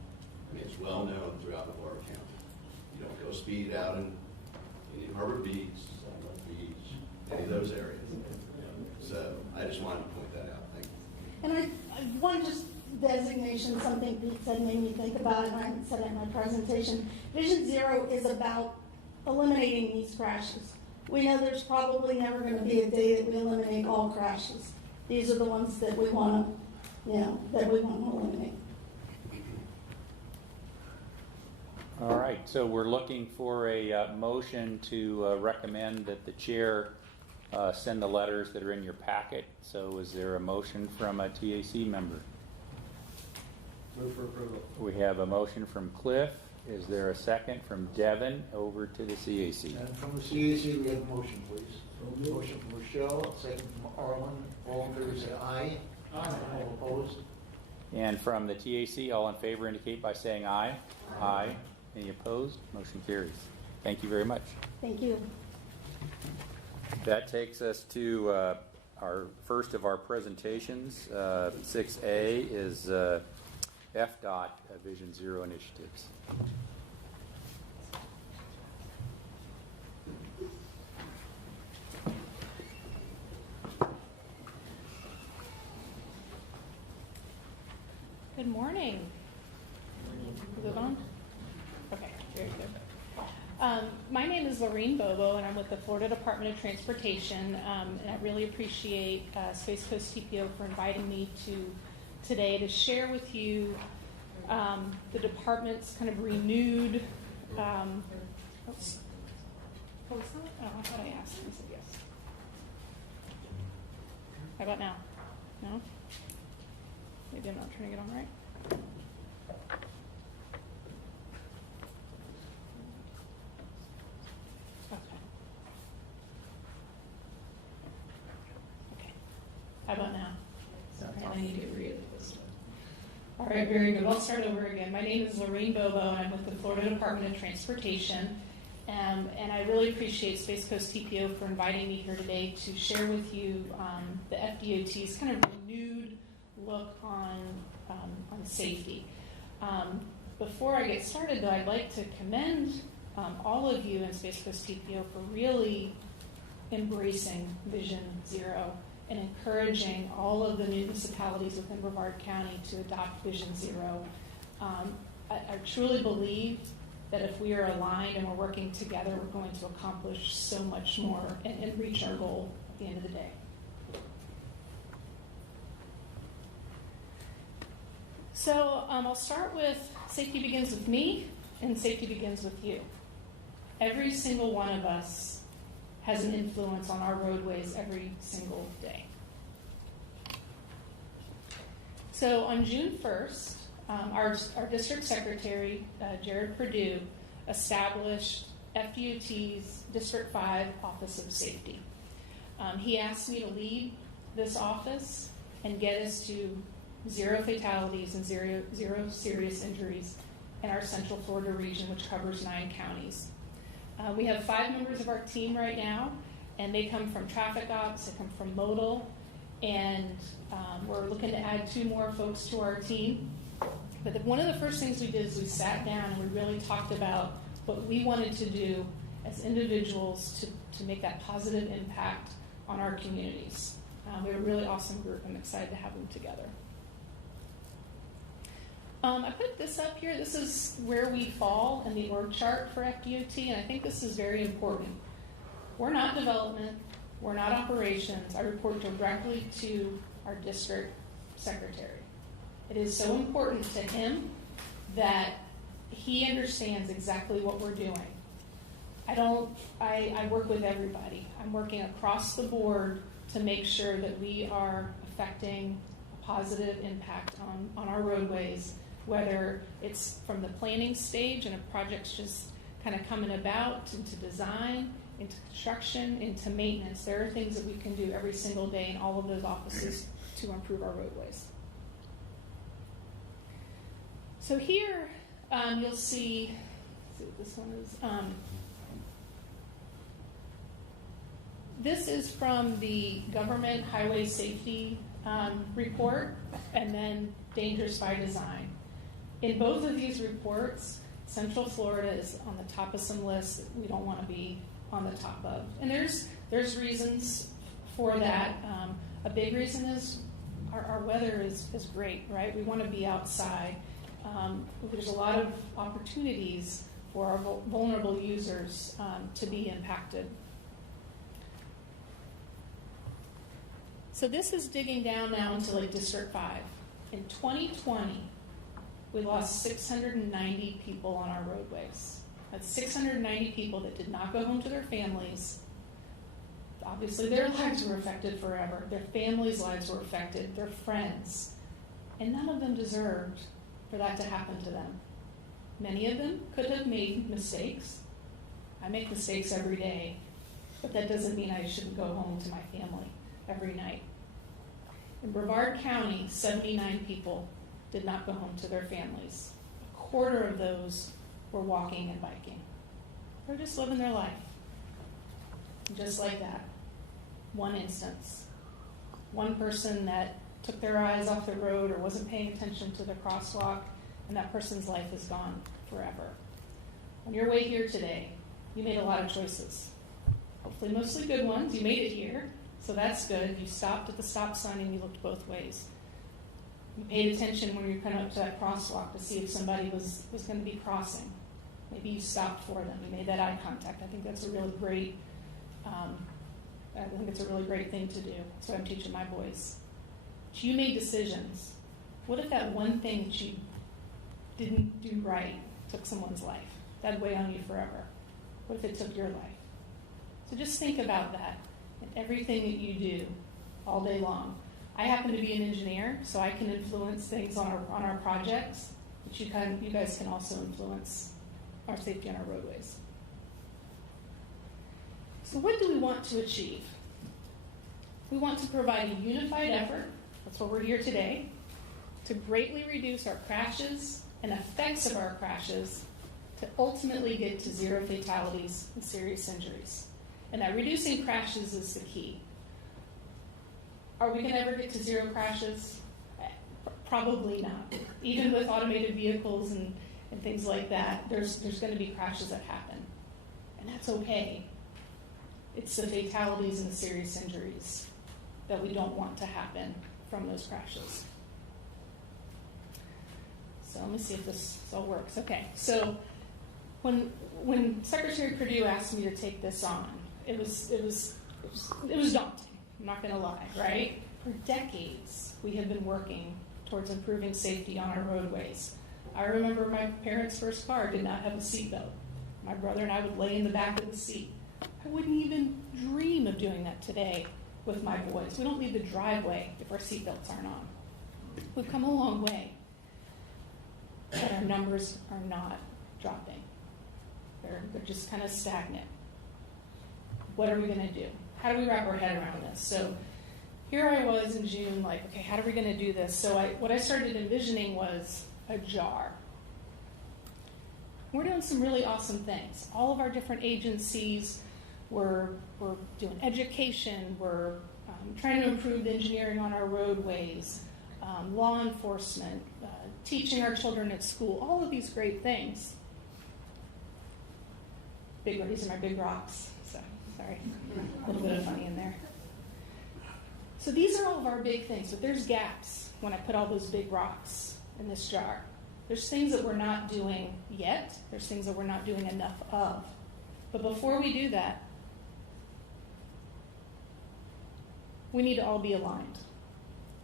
I mean, it's well known throughout Brevard County. You don't go speed out in Indian Harbor Beach, Sunlight Beach, any of those areas. So I just wanted to point that out. Thank you. And one just designation, something Pete said made me think about it, and I haven't said it in my presentation. Vision Zero is about eliminating these crashes. We know there's probably never going to be a day that we eliminate all crashes. These are the ones that we want to, that we want to eliminate. All right, so we're looking for a motion to recommend that the chair send the letters that are in your packet. So is there a motion from a TAC member? Move for approval. We have a motion from Cliff. Is there a second from Devin over to the CAC? And from the CAC, we have a motion, please. Motion from Rochelle, second from Arlen. All in favor say aye. Aye. All opposed? And from the TAC, all in favor indicate by saying aye. Aye. Any opposed? Motion carries. Thank you very much. Thank you. That takes us to our first of our presentations. 6A is Fdot Vision Zero initiatives. Good morning. Is it on? Okay, very good. My name is Lorene Bobo, and I'm with the Florida Department of Transportation. And I really appreciate Space Coast TPO for inviting me today to share with you the department's kind of renewed. I thought I asked. I said yes. How about now? No? Maybe I'm not turning it on right. Okay. How about now? Sorry, I need to read this one. All right, very good. I'll start over again. My name is Lorene Bobo, and I'm with the Florida Department of Transportation. And I really appreciate Space Coast TPO for inviting me here today to share with you the FDOT's kind of renewed look on safety. Before I get started, though, I'd like to commend all of you in Space Coast TPO for really embracing Vision Zero and encouraging all of the municipalities within Brevard County to adopt Vision Zero. I truly believe that if we are aligned and we're working together, we're going to accomplish so much more and reach our goal at the end of the day. So I'll start with safety begins with me and safety begins with you. Every single one of us has an influence on our roadways every single day. So on June 1st, our district secretary, Jared Perdue, established FDOT's District 5 Office of Safety. He asked me to lead this office and get us to 0 fatalities and zero serious injuries in our Central Florida region, which covers 9 counties. We have 5 members of our team right now, and they come from traffic ops, they come from modal, and we're looking to add 2 more folks to our team. But one of the first things we did is we sat down and we really talked about what we wanted to do as individuals to make that positive impact on our communities. We have a really awesome group. I'm excited to have them together. I put this up here. This is where we fall in the org chart for FDOT, and I think this is very important. We're not development. We're not operations. I report directly to our district secretary. It is so important to him that he understands exactly what we're doing. I work with everybody. I'm working across the board to make sure that we are affecting a positive impact on our roadways whether it's from the planning stage and a project's just kind of coming about, into design, into construction, into maintenance. There are things that we can do every single day in all of those offices to improve our roadways. So here you'll see, let's see what this one is. This is from the Government Highway Safety report, and then Dangers by Design. In both of these reports, Central Florida is on the top of some lists that we don't want to be on the top of. And there's reasons for that. A big reason is our weather is great, right? We want to be outside. There's a lot of opportunities for our vulnerable users to be impacted. So this is digging down now into like District 5. In 2020, we lost 690 people on our roadways. That's 690 people that did not go home to their families. Obviously, their lives were affected forever. Their families' lives were affected, their friends. And none of them deserved for that to happen to them. Many of them could have made mistakes. I make mistakes every day, but that doesn't mean I shouldn't go home to my family every night. In Brevard County, 79 people did not go home to their families. A quarter of those were walking and biking. They're just living their life. And just like that, one instance. One person that took their eyes off the road or wasn't paying attention to the crosswalk, and that person's life is gone forever. On your way here today, you made a lot of choices. Hopefully mostly good ones. You made it here, so that's good. You stopped at the stop sign and you looked both ways. You paid attention when you were coming up to that crosswalk to see if somebody was going to be crossing. Maybe you stopped for them. You made that eye contact. I think that's a really great. I think it's a really great thing to do. That's what I'm teaching my boys. But you made decisions. What if that one thing that you didn't do right took someone's life? That'd weigh on you forever. What if it took your life? So just think about that in everything that you do all day long. I happen to be an engineer, so I can influence things on our projects, but you guys can also influence our safety on our roadways. So what do we want to achieve? We want to provide a unified effort, that's why we're here today, to greatly reduce our crashes and effects of our crashes to ultimately get to zero fatalities and serious injuries. And that reducing crashes is the key. Are we going to ever get to zero crashes? Probably not. Even with automated vehicles and things like that, there's going to be crashes that happen. And that's okay. It's the fatalities and the serious injuries that we don't want to happen from those crashes. So let me see if this all works. Okay, so when Secretary Perdue asked me to take this on, it was daunting. I'm not going to lie, right? For decades, we have been working towards improving safety on our roadways. I remember my parents' first car did not have a seatbelt. My brother and I would lay in the back of the seat. I wouldn't even dream of doing that today with my boys. We don't leave the driveway if our seatbelts aren't on. We've come a long way, but our numbers are not dropping. They're just kind of stagnant. What are we going to do? How do we wrap our head around this? So here I was in June, like, okay, how are we going to do this? So what I started envisioning was a jar. We're doing some really awesome things. All of our different agencies, we're doing education, we're trying to improve the engineering on our roadways, law enforcement, teaching our children at school, all of these great things. These are my big rocks, so sorry, a little bit of funny in there. So these are all of our big things, but there's gaps when I put all those big rocks in this jar. There's things that we're not doing yet. There's things that we're not doing enough of. But before we do that, we need to all be aligned.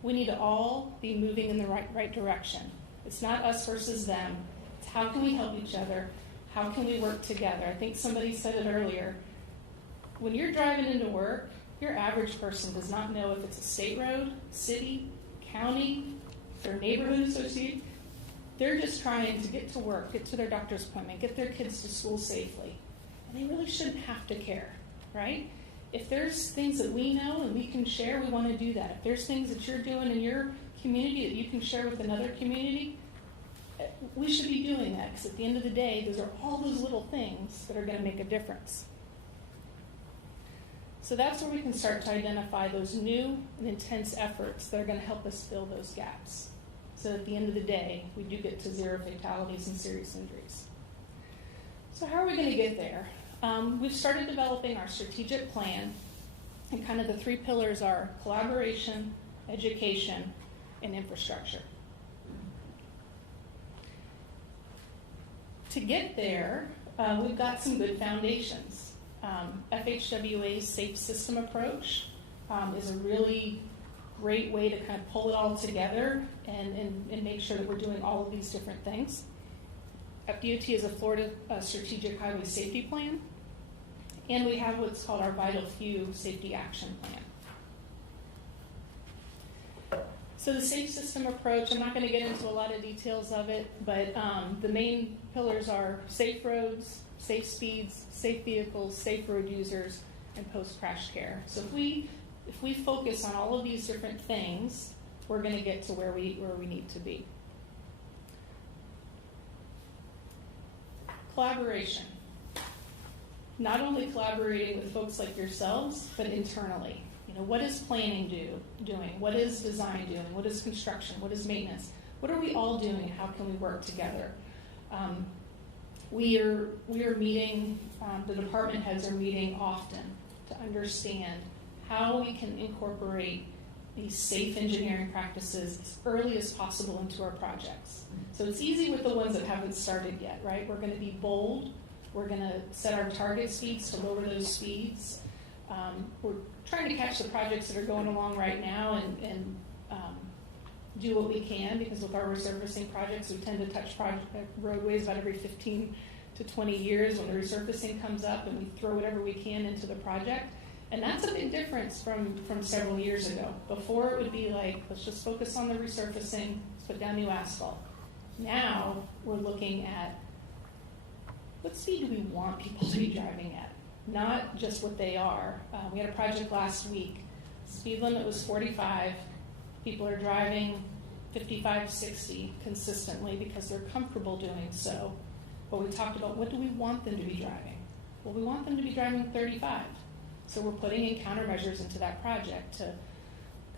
We need to all be moving in the right direction. It's not us versus them. It's how can we help each other? How can we work together? I think somebody said it earlier. When you're driving into work, your average person does not know if it's a state road, city, county, their neighborhood association. they're just trying to get to work, get to their doctor's appointment, get their kids to school safely. And they really shouldn't have to care, right? If there's things that we know and we can share, we want to do that. If there's things that you're doing in your community that you can share with another community, we should be doing that, because at the end of the day, those are all those little things that are going to make a difference. So that's where we can start to identify those new and intense efforts that are going to help us fill those gaps. So at the end of the day, we do get to 0 fatalities and serious injuries. So how are we going to get there? We've started developing our strategic plan, and kind of the 3 pillars are collaboration, education, and infrastructure. To get there, we've got some good foundations. FHWA's Safe System approach is a really great way to kind of pull it all together and make sure that we're doing all of these different things. Fdot is a Florida Strategic Highway Safety Plan, and we have what's called our Vital Few Safety Action Plan. So the Safe System approach, I'm not going to get into a lot of details of it, but the main pillars are safe roads, safe speeds, safe vehicles, safe road users, and post-crash care. So if we focus on all of these different things, we're going to get to where we need to be. Collaboration. Not only collaborating with folks like yourselves, but internally. You know, what is planning doing? What is design doing? What is construction? What is maintenance? What are we all doing? How can we work together? We are meeting, the department heads are meeting often to understand how we can incorporate these safe engineering practices as early as possible into our projects. So it's easy with the ones that haven't started yet, right? We're going to be bold. We're going to set our target speeds to lower those speeds. We're trying to catch the projects that are going along right now and do what we can, because with our resurfacing projects, we tend to touch roadways about every 15 to 20 years when the resurfacing comes up, and we throw whatever we can into the project. And that's a big difference from several years ago. Before, it would be like, let's just focus on the resurfacing, let's put down new asphalt. Now we're looking at what speed do we want people to be driving at, not just what they are. We had a project last week. Speed limit was 45. People are driving 55, 60 consistently because they're comfortable doing so. But we talked about, what do we want them to be driving? Well, we want them to be driving 35. So we're putting in countermeasures into that project to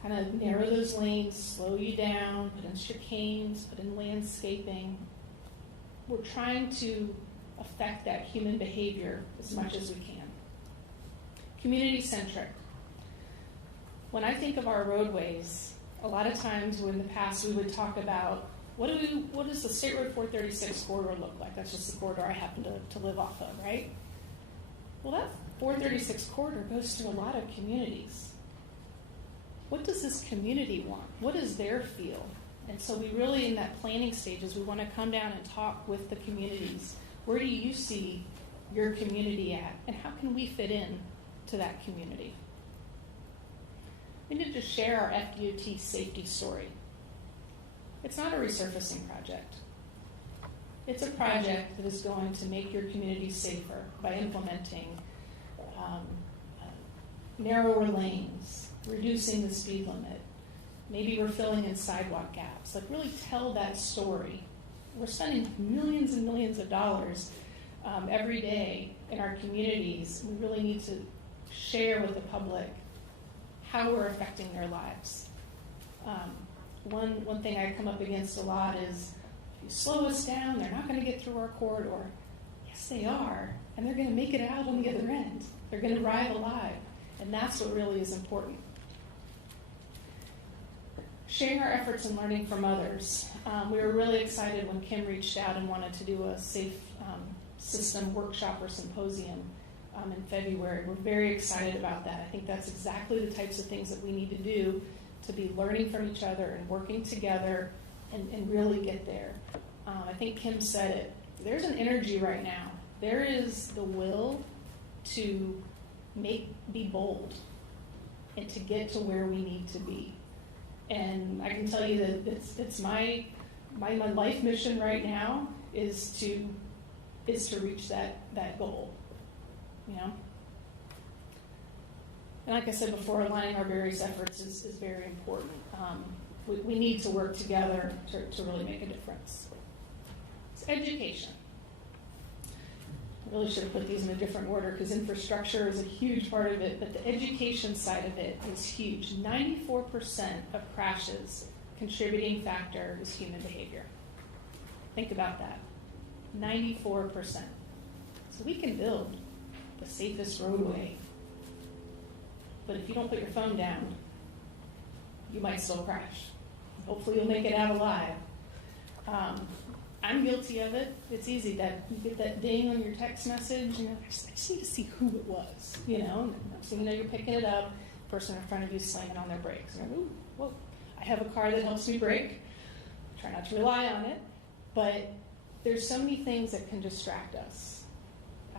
kind of narrow those lanes, slow you down, put in chicanes, put in landscaping. We're trying to affect that human behavior as much as we can. Community-centric. When I think of our roadways, a lot of times in the past we would talk about, what does the State Road 436 corridor look like? That's just the corridor I happen to live off of, right? Well, that 436 corridor goes to a lot of communities. What does this community want? What is their feel? And so we really, in that planning stages, we want to come down and talk with the communities. Where do you see your community at? And how can we fit in to that community? We need to share our Fdot safety story. It's not a resurfacing project. It's a project that is going to make your community safer by implementing narrower lanes, reducing the speed limit. Maybe we're filling in sidewalk gaps. Like, really tell that story. We're spending millions and millions of dollars every day in our communities. We really need to share with the public how we're affecting their lives. One thing I come up against a lot is, if you slow us down, they're not going to get through our corridor. Yes, they are, and they're going to make it out on the other end. They're going to arrive alive, and that's what really is important. Sharing our efforts and learning from others. We were really excited when Kim reached out and wanted to do a safe system workshop or symposium in February. We're very excited about that. I think that's exactly the types of things that we need to do to be learning from each other and working together and really get there. I think Kim said it. There's an energy right now. There is the will to be bold and to get to where we need to be. And I can tell you that it's my my life mission right now is to reach that goal, you know. And like I said before, aligning our various efforts is very important. We need to work together to really make a difference. It's education. I really should have put these in a different order because infrastructure is a huge part of it, but the education side of it is huge. 94% of crashes, contributing factor is human behavior. Think about that. 94%. So we can build the safest roadway, but if you don't put your phone down, you might still crash. Hopefully you'll make it out alive. I'm guilty of it. It's easy that you get that ding on your text message, and I just need to see who it was, you know. And next thing you know, you're picking it up. The person in front of you is slamming on their brakes. And ooh, whoa! I have a car that helps me brake. Try not to rely on it, but there's so many things that can distract us.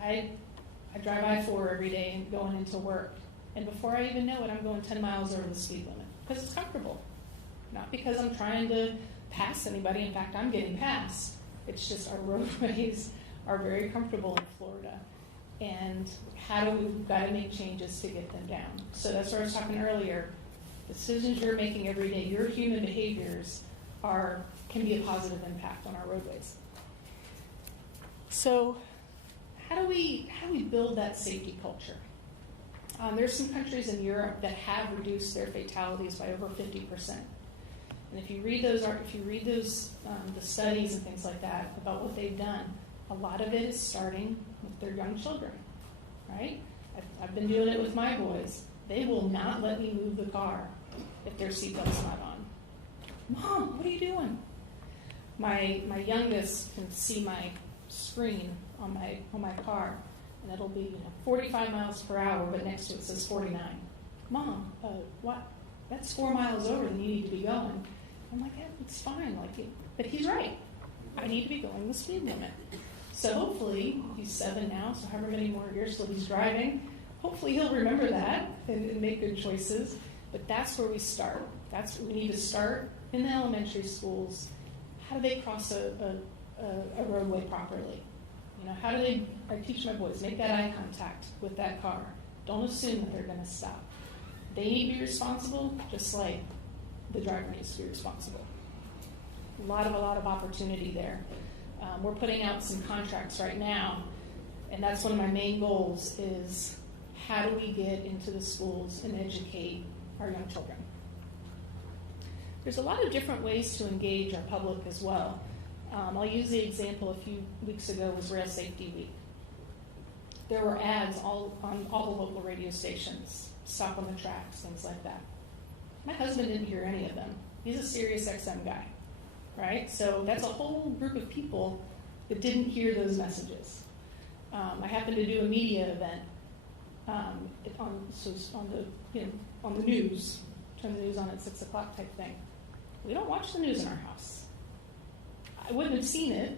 I drive I-4 every day going into work, and before I even know it, I'm going 10 miles over the speed limit because it's comfortable, not because I'm trying to pass anybody. In fact, I'm getting passed. It's just our roadways are very comfortable in Florida, and we've got to make changes to get them down. So that's what I was talking earlier. Decisions you're making every day, your human behaviors can be a positive impact on our roadways. So how do we build that safety culture? There's some countries in Europe that have reduced their fatalities by over 50%. And if you read those, the studies and things like that about what they've done, a lot of it is starting with their young children, right? I've been doing it with my boys. They will not let me move the car if their seatbelt's not on. Mom, what are you doing? My youngest can see my screen on my car, and it'll be 45 miles per hour, but next to it says 49. Mom, what? That's 4 miles over than you need to be going. I'm like, yeah, it's fine. But he's right. I need to be going the speed limit. So hopefully, he's 7 now, so however many more years till he's driving, hopefully he'll remember that and make good choices. But that's where we start. We need to start in the elementary schools. How do they cross a roadway properly? You know, I teach my boys, make that eye contact with that car. Don't assume that they're going to stop. They need to be responsible, just like the driver needs to be responsible. A lot of opportunity there. We're putting out some contracts right now, and that's one of my main goals is how do we get into the schools and educate our young children? There's a lot of different ways to engage our public as well. I'll use the example a few weeks ago was Rail Safety Week. There were ads on all the local radio stations, stop on the tracks, things like that. My husband didn't hear any of them. He's a Sirius XM guy, right? So that's a whole group of people that didn't hear those messages. I happened to do a media event on the news, turn the news on at 6 o'clock type thing. We don't watch the news in our house. I wouldn't have seen it,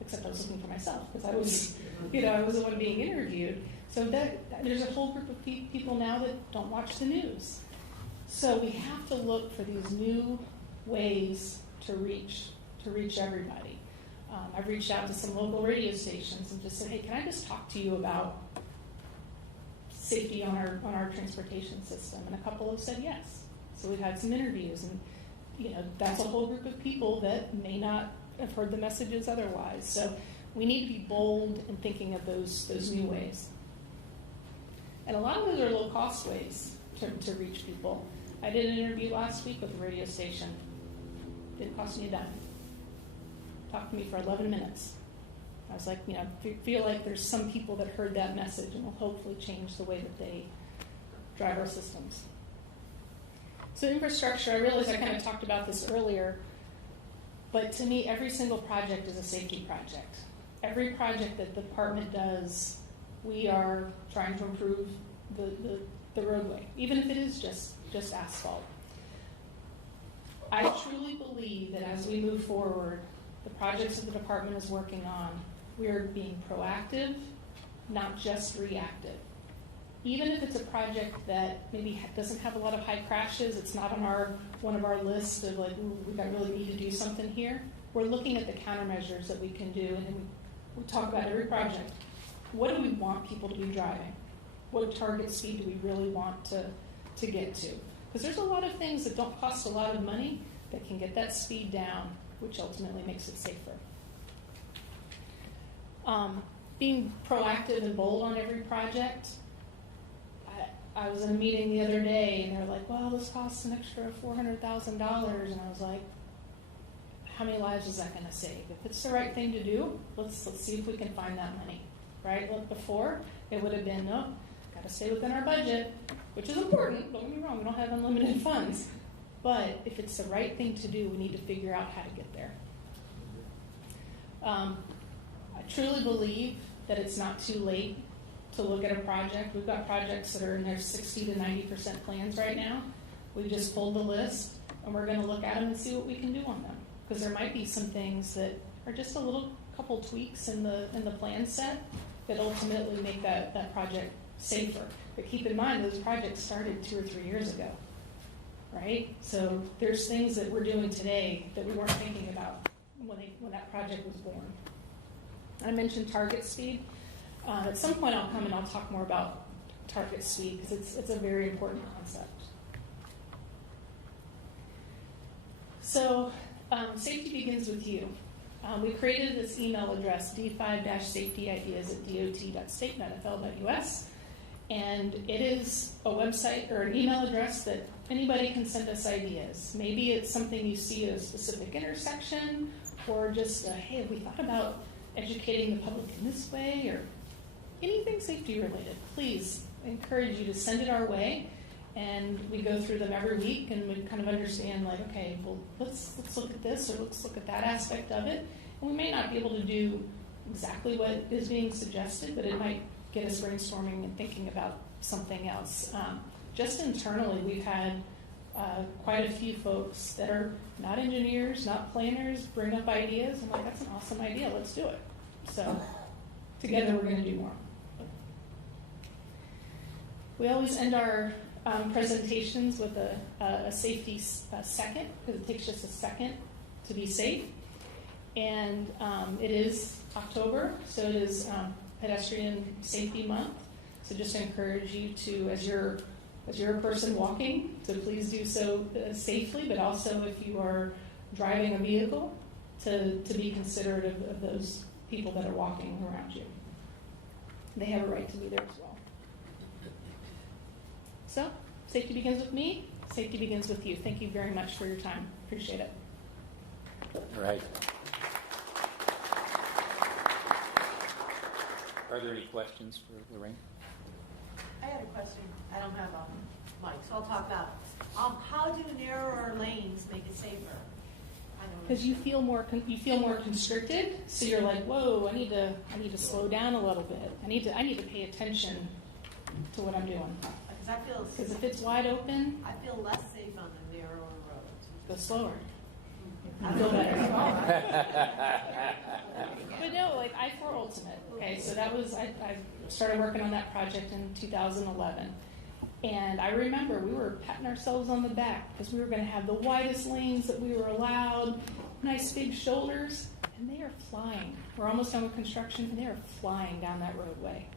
except I was looking for myself because I was the one being interviewed. So there's a whole group of people now that don't watch the news. So we have to look for these new ways to reach everybody. I've reached out to some local radio stations and just said, hey, can I just talk to you about safety on our transportation system? And a couple have said yes. So we've had some interviews, and that's a whole group of people that may not have heard the messages otherwise. So we need to be bold in thinking of those new ways. And a lot of those are low-cost ways to reach people. I did an interview last week with a radio station. Didn't cost me a dime. Talked to me for 11 minutes. I was like, feel like there's some people that heard that message and will hopefully change the way that they drive our systems. So infrastructure, I realize I kind of talked about this earlier, but to me, every single project is a safety project. Every project that the department does, we are trying to improve the roadway, even if it is just asphalt. I truly believe that as we move forward, the projects that the department is working on, we are being proactive, not just reactive. Even if it's a project that maybe doesn't have a lot of high crashes, it's not on one of our lists of like, we really need to do something here, we're looking at the countermeasures that we can do, and then we talk about every project. What do we want people to be driving? What target speed do we really want to get to? Because there's a lot of things that don't cost a lot of money that can get that speed down, which ultimately makes it safer. Being proactive and bold on every project. I was in a meeting the other day, and they're like, well, this costs an extra $400,000. And I was like, how many lives is that going to save? If it's the right thing to do, let's see if we can find that money, right? Look, before, it would have been, no, got to stay within our budget, which is important. Don't get me wrong, we don't have unlimited funds. But if it's the right thing to do, we need to figure out how to get there. I truly believe that it's not too late to look at a project. We've got projects that are in their 60 to 90% plans right now. We just pulled the list, and we're going to look at them and see what we can do on them. Because there might be some things that are just a little couple tweaks in the plan set that ultimately make that project safer. But keep in mind, those projects started 2 or 3 years ago, right? So there's things that we're doing today that we weren't thinking about when that project was born. I mentioned target speed. At some point I'll come and I'll talk more about target speed because it's a very important concept. So safety begins with you. We created this email address, d5-safetyideas@dot.state.fl.us, and it is a website or an email address that anybody can send us ideas. Maybe it's something you see at a specific intersection, or just, hey, have we thought about educating the public in this way, or anything safety related. Please, I encourage you to send it our way, and we go through them every week, and we kind of understand, like, okay, well, let's look at this, or let's look at that aspect of it. And we may not be able to do exactly what is being suggested, but it might get us brainstorming and thinking about something else. Just internally, we've had quite a few folks that are not engineers, not planners, bring up ideas. I'm like, that's an awesome idea, let's do it. So together we're going to do more. We always end our presentations with a safety second, because it takes just a second to be safe. And it is October, so it is Pedestrian Safety Month. So just encourage you to, as you're a person walking, to please do so safely, but also if you are driving a vehicle, to be considerate of those people that are walking around you. They have a right to be there as well. So, safety begins with me, safety begins with you. Thank you very much for your time. Appreciate it. All right. Are there any questions for Lorraine? I have a question. I don't have a mic, so I'll talk about how do narrower lanes make it safer? Because you feel more constricted, so you're like, whoa, I need to slow down a little bit. I need to pay attention to what I'm doing. Because if it's wide open, I feel less safe on the narrower roads. Go slower. I feel better. But no, like I-4 Ultimate. Okay, so that was I started working on that project in 2011, and I remember we were patting ourselves on the back because we were going to have the widest lanes that we were allowed, nice big shoulders, and they are flying. We're almost done with construction, and they are flying down that roadway.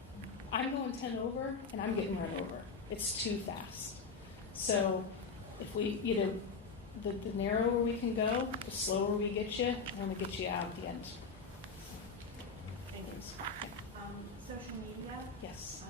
I'm going 10 over, and I'm getting run over. It's too fast. So if we, the narrower we can go, the slower we get you, and then we get you out at the end. Thank you. Social media. Yes.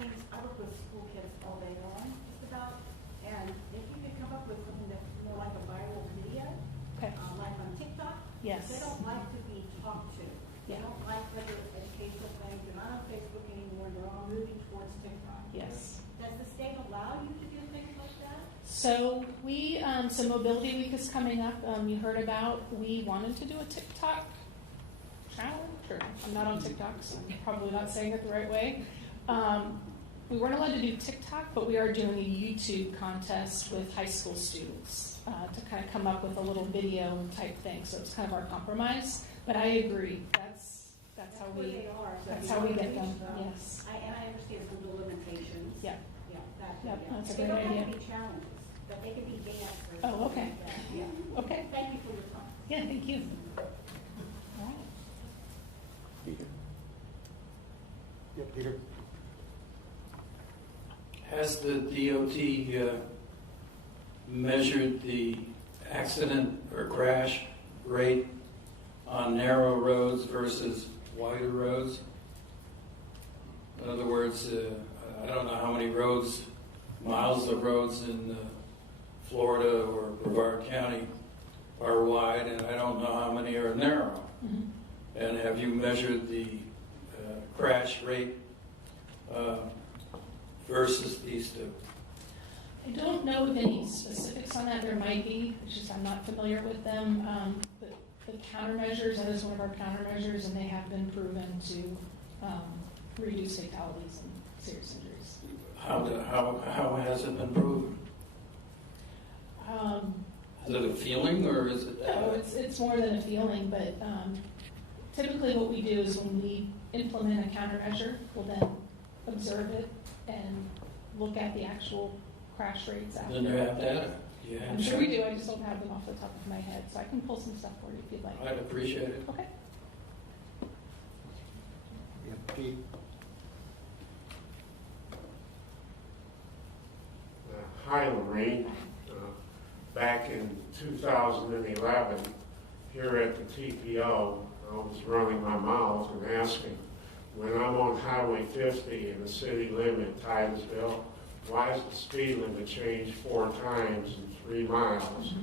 Things I work with school kids all day long, just about, and if you could come up with something that's more like a viral video, okay. Like on TikTok. Yes. They don't like to be talked to. They Yeah. don't like regular educational things. They're not on Facebook anymore. They're all moving towards TikTok. Yes. Does the state allow you to do things like that? So so Mobility Week is coming up. You heard about. We wanted to do a TikTok challenge. Or I'm not on TikTok, so I'm probably not saying it the right way. We weren't allowed to do TikTok, but we are doing a YouTube contest with high school students to kind of come up with a little video type thing. So it's kind of our compromise. But I agree. That's how we get them. Yes. And I understand some of the limitations. Yeah. Yeah. That's a They great don't idea. have to be challenges, but they can be dancers. Oh, okay. Yeah. Okay. Thank you for your time. Yeah, thank you. All right. Peter? Yeah, Peter. Has the DOT measured the accident or crash rate on narrow roads versus wider roads? In other words, I don't know how many roads, miles of roads in Florida or Brevard County are wide, and I don't know how many are narrow. Mhm. And have you measured the crash rate versus these two? I don't know of any specifics on that. There might be. It's just I'm not familiar with them. But the countermeasures, that is one of our countermeasures, and they have been proven to reduce fatalities and serious injuries. How has it been proven? Is it a feeling or is it? No, it's more than a feeling, but typically what we do is when we implement a countermeasure, we'll then observe it and look at the actual crash rates after. Then you have data. Yeah, I'm sure we do. I just don't have them off the top of my head, so I can pull some stuff for you if you'd like. I'd appreciate it. Okay. Yeah, Pete. Hi, Lorraine. Back in 2011, here at the TPO, I was running my mouth and asking, when I'm on Highway 50 in the city limit, Titusville, why is the speed limit changed 4 times in 3 miles?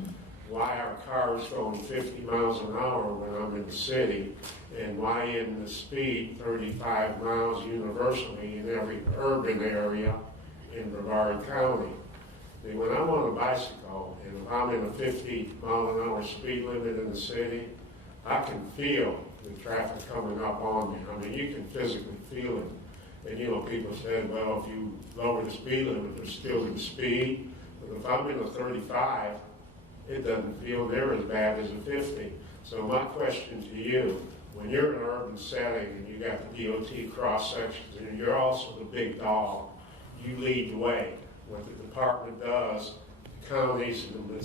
Why are cars going 50 miles an hour when I'm in the city? And why isn't the speed 35 miles universally in every urban area in Brevard County? And when I'm on a bicycle and if I'm in a 50 mile an hour speed limit in the city, I can feel the traffic coming up on me. I mean, you can physically feel it. And you know, people said, well, if you lower the speed limit, there's still the speed. But if I'm in a 35, it doesn't feel near as bad as a 50. So my question to you, when you're in an urban setting and you got the DOT cross sections and you're also the big dog, you lead the way. What the department does, the counties and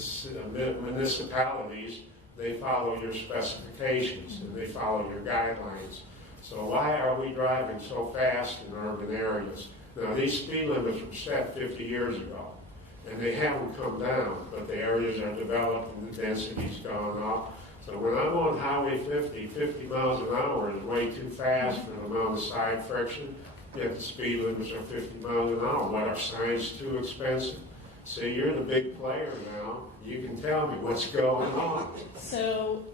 the municipalities, they follow your specifications and they follow your guidelines. So why are we driving so fast in urban areas? Now, these speed limits were set 50 years ago, and they haven't come down, but the areas are developed and the density's gone up. So when I'm on Highway 50, 50 miles an hour is way too fast for the amount of side friction, yet the speed limits are 50 miles an hour. What, are signs too expensive? See, you're the big player now. You can tell me what's going on. So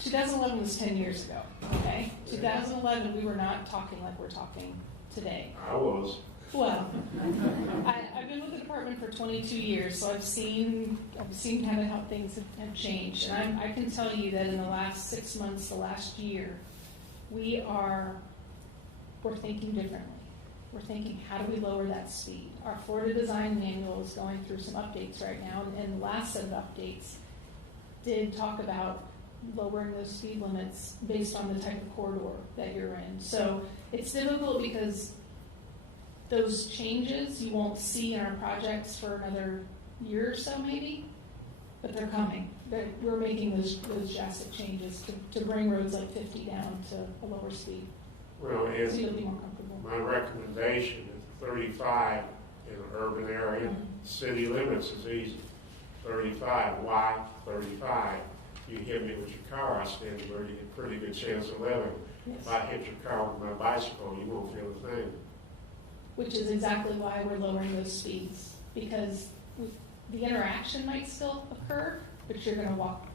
2011 was 10 years ago, okay? 2011, we were not talking like we're talking today. I was. Well, I've been with the department for 22 years, so I've seen kind of how things have changed. And I can tell you that in the last 6 months, the last year, we're thinking differently. We're thinking, how do we lower that speed? Our Florida Design Manual is going through some updates right now, and the last set of updates did talk about lowering those speed limits based on the type of corridor that you're in. So it's difficult because those changes you won't see in our projects for another year or so maybe, but they're coming. We're making those drastic changes to bring roads like 50 down to a lower speed. Well, So you'll be more comfortable. my recommendation is 35 in an urban area. City limits is easy. 35. Why 35? You hit me with your car, I stand a pretty good chance of living. Yes. If I hit your car with my bicycle, you won't feel a thing. Which is exactly why we're lowering those speeds, because the interaction might still occur, but you're going to walk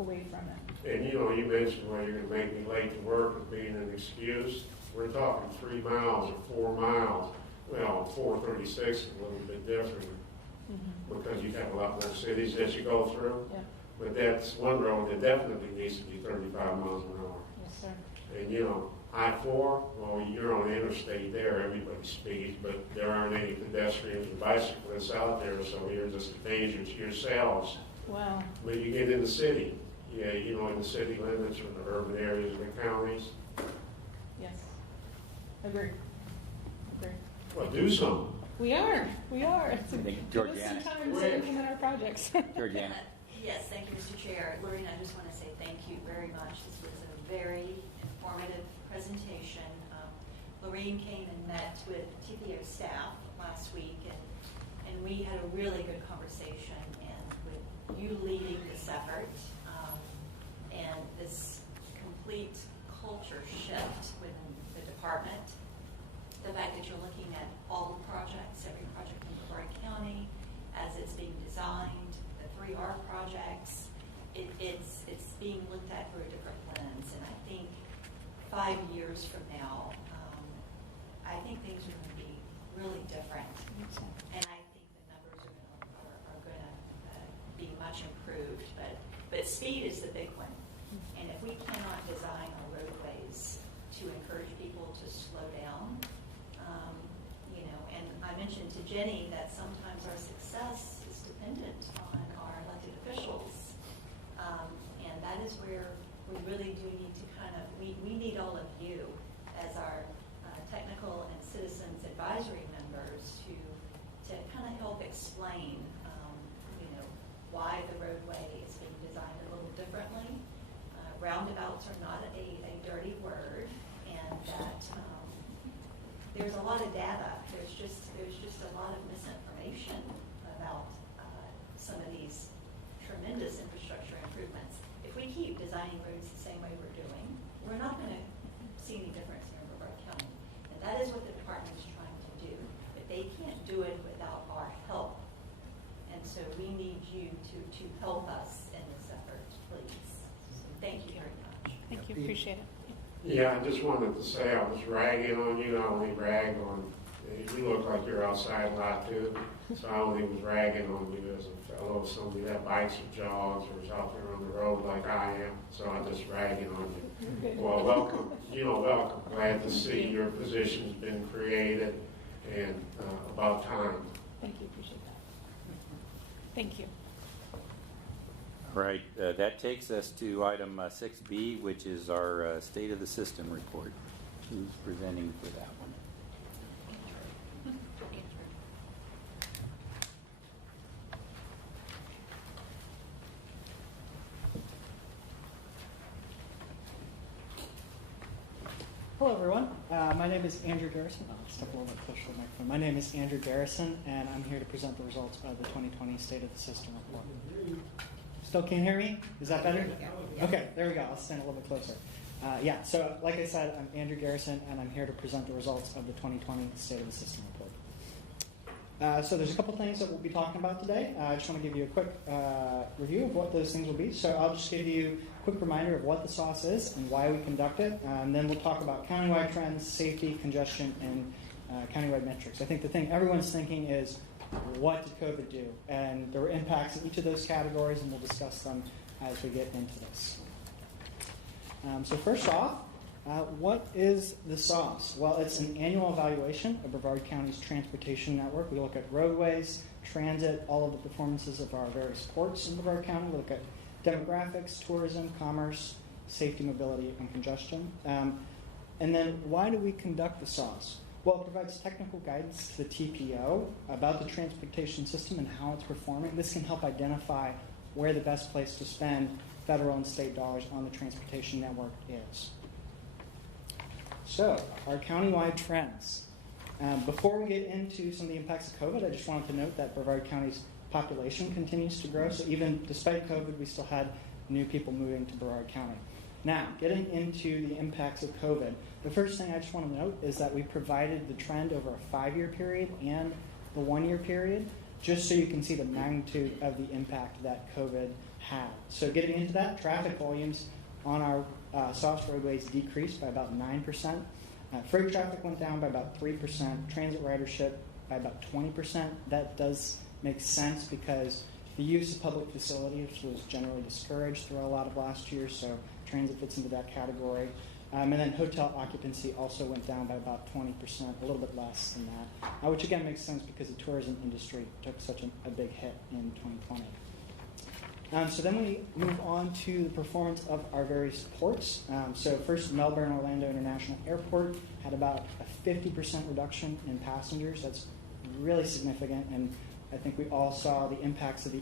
away from it. And you know, you mentioned, well, you're going to make me late to work as being an excuse. We're talking 3 miles or 4 miles. Well, 436 is a little bit different because you have a lot more cities that you go through. Yeah. But that's one road that definitely needs to be 35 miles an hour. Yes, sir. And you know, I-4, well, you're on the interstate there, everybody speeds, but there aren't any pedestrians or bicyclists out there, so you're just a danger to yourselves. Wow. When you get in the city, yeah, you know, in the city limits or the urban areas of the counties, Yes. Agree. well, do something. We are. It's a Thank you, give us some Georgiana. time to implement our projects. Georgiana. Yes, thank you, Mr. Chair. Lorraine, I just want to say thank you very much. This was a very informative presentation. Lorraine came and met with TPO staff last week, and we had a really good conversation. And with you leading this effort and this complete culture shift within the department, the fact that you're looking at all the projects, every project in Brevard County as it's being designed, the 3R projects, it's being looked at through a different lens. And I think 5 years from now, I think things are going to be really different. And I think the numbers are going to be much improved. But speed is the big one. And if we cannot design our roadways to encourage people to slow down, and I mentioned to Jenny that sometimes our success is dependent on our elected officials. And that is where we really do need to we need all of you as our technical and citizens advisory members to kind of help explain, why the roadway is being designed a little differently. Roundabouts are not a dirty word, and that there's a lot of data. There's just a lot of misinformation about some of these tremendous infrastructure improvements. If we keep designing roads the same way we're doing, we're not going to see any difference here in Brevard County. And that is what the department is trying to do. But they can't do it without our help. And so we need you to help us in this effort, please. So thank you very much. Thank you. Appreciate it. Yeah, I just wanted to say I was ragging on you. I only rag on, you look like you're outside a lot too. So I only was ragging on you as a fellow, somebody that bikes or jogs or is out there on the road like I am. So I'm just ragging on you. Well, welcome. Welcome. Glad to see your position's been created, and about time. Thank you. Appreciate that. Thank you. All right, that takes us to item 6B, which is our State of the System report. Who's presenting for that one? Hello, everyone. My name is Andrew Garrison. I'll step a little bit closer to the microphone. My name is Andrew Garrison, and I'm here to present the results of the 2020 State of the System report. Still can't hear me? Is that better? Okay, there we go. I'll stand a little bit closer. So like I said, I'm Andrew Garrison, and I'm here to present the results of the 2020 State of the System report. So there's a couple things that we'll be talking about today. I just want to give you a quick review of what those things will be. So I'll just give you a quick reminder of what the SOS is and why we conduct it. And then we'll talk about countywide trends, safety, congestion, and countywide metrics. I think the thing everyone's thinking is, what did COVID do? And there were impacts in each of those categories, and we'll discuss them as we get into this. So first off, what is the SOS? Well, it's an annual evaluation of Brevard County's transportation network. We look at roadways, transit, all of the performances of our various ports in Brevard County. We look at demographics, tourism, commerce, safety, mobility, and congestion. And then why do we conduct the SOS? Well, it provides technical guidance to the TPO about the transportation system and how it's performing. This can help identify where the best place to spend federal and state dollars on the transportation network is. So, our countywide trends. Before we get into some of the impacts of COVID, I just wanted to note that Brevard County's population continues to grow. So even despite COVID, we still had new people moving to Brevard County. Now, getting into the impacts of COVID, the first thing I just want to note is that we provided the trend over a 5-year period and the 1-year period, just so you can see the magnitude of the impact that COVID had. So getting into that, traffic volumes on our soft roadways decreased by about 9%. Freight traffic went down by about 3%. Transit ridership by about 20%. That does make sense because the use of public facilities was generally discouraged through a lot of last year, so transit fits into that category. And then hotel occupancy also went down by about 20%, a little bit less than that, which again makes sense because the tourism industry took such a big hit in 2020. So then we move on to the performance of our various ports. So first, Melbourne Orlando International Airport had about a 50% reduction in passengers. That's really significant, and I think we all saw the impacts of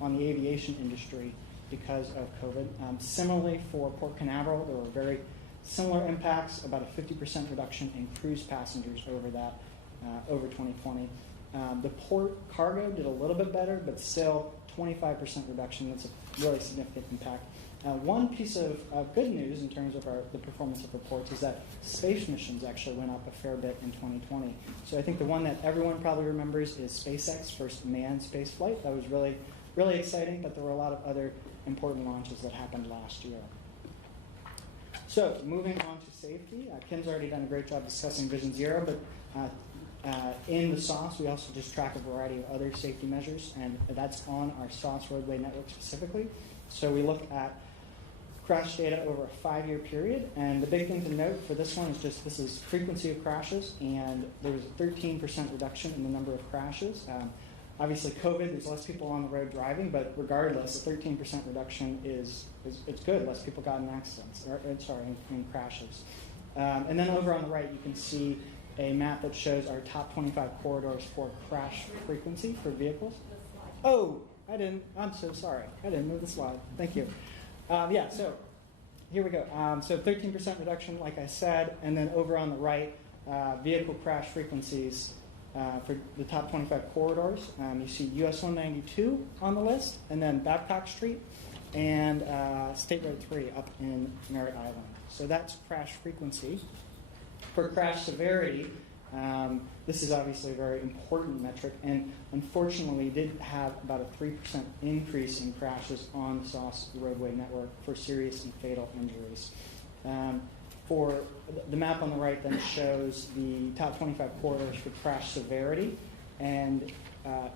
on the aviation industry because of COVID. Similarly, for Port Canaveral, there were very similar impacts, about a 50% reduction in cruise passengers over 2020. The port cargo did a little bit better, but still 25% reduction. That's a really significant impact. One piece of good news in terms of the performance of reports is that space missions actually went up a fair bit in 2020. So I think the one that everyone probably remembers is SpaceX's first manned space flight. That was really, really exciting, but there were a lot of other important launches that happened last year. So moving on to safety, Kim's already done a great job discussing Vision Zero, but in the SOS, we also just track a variety of other safety measures, and that's on our SOS roadway network specifically. So we look at crash data over a 5-year period, and the big thing to note for this one is just this is frequency of crashes, and there was a 13% reduction in the number of crashes. Obviously, COVID, there's less people on the road driving, but regardless, a 13% reduction is good. Less people got in accidents, in crashes. And then over on the right, you can see a map that shows our top 25 corridors for crash frequency for vehicles. Oh, I'm so sorry. I didn't move the slide. Thank you. So here we go. So 13% reduction, like I said, and then over on the right, vehicle crash frequencies for the top 25 corridors. You see US 192 on the list, and then Babcock Street, and State Road 3 up in Merritt Island. So that's crash frequency. For crash severity, this is obviously a very important metric, and unfortunately we did have about a 3% increase in crashes on the SOS roadway network for serious and fatal injuries. For the map on the right then shows the top 25 corridors for crash severity, and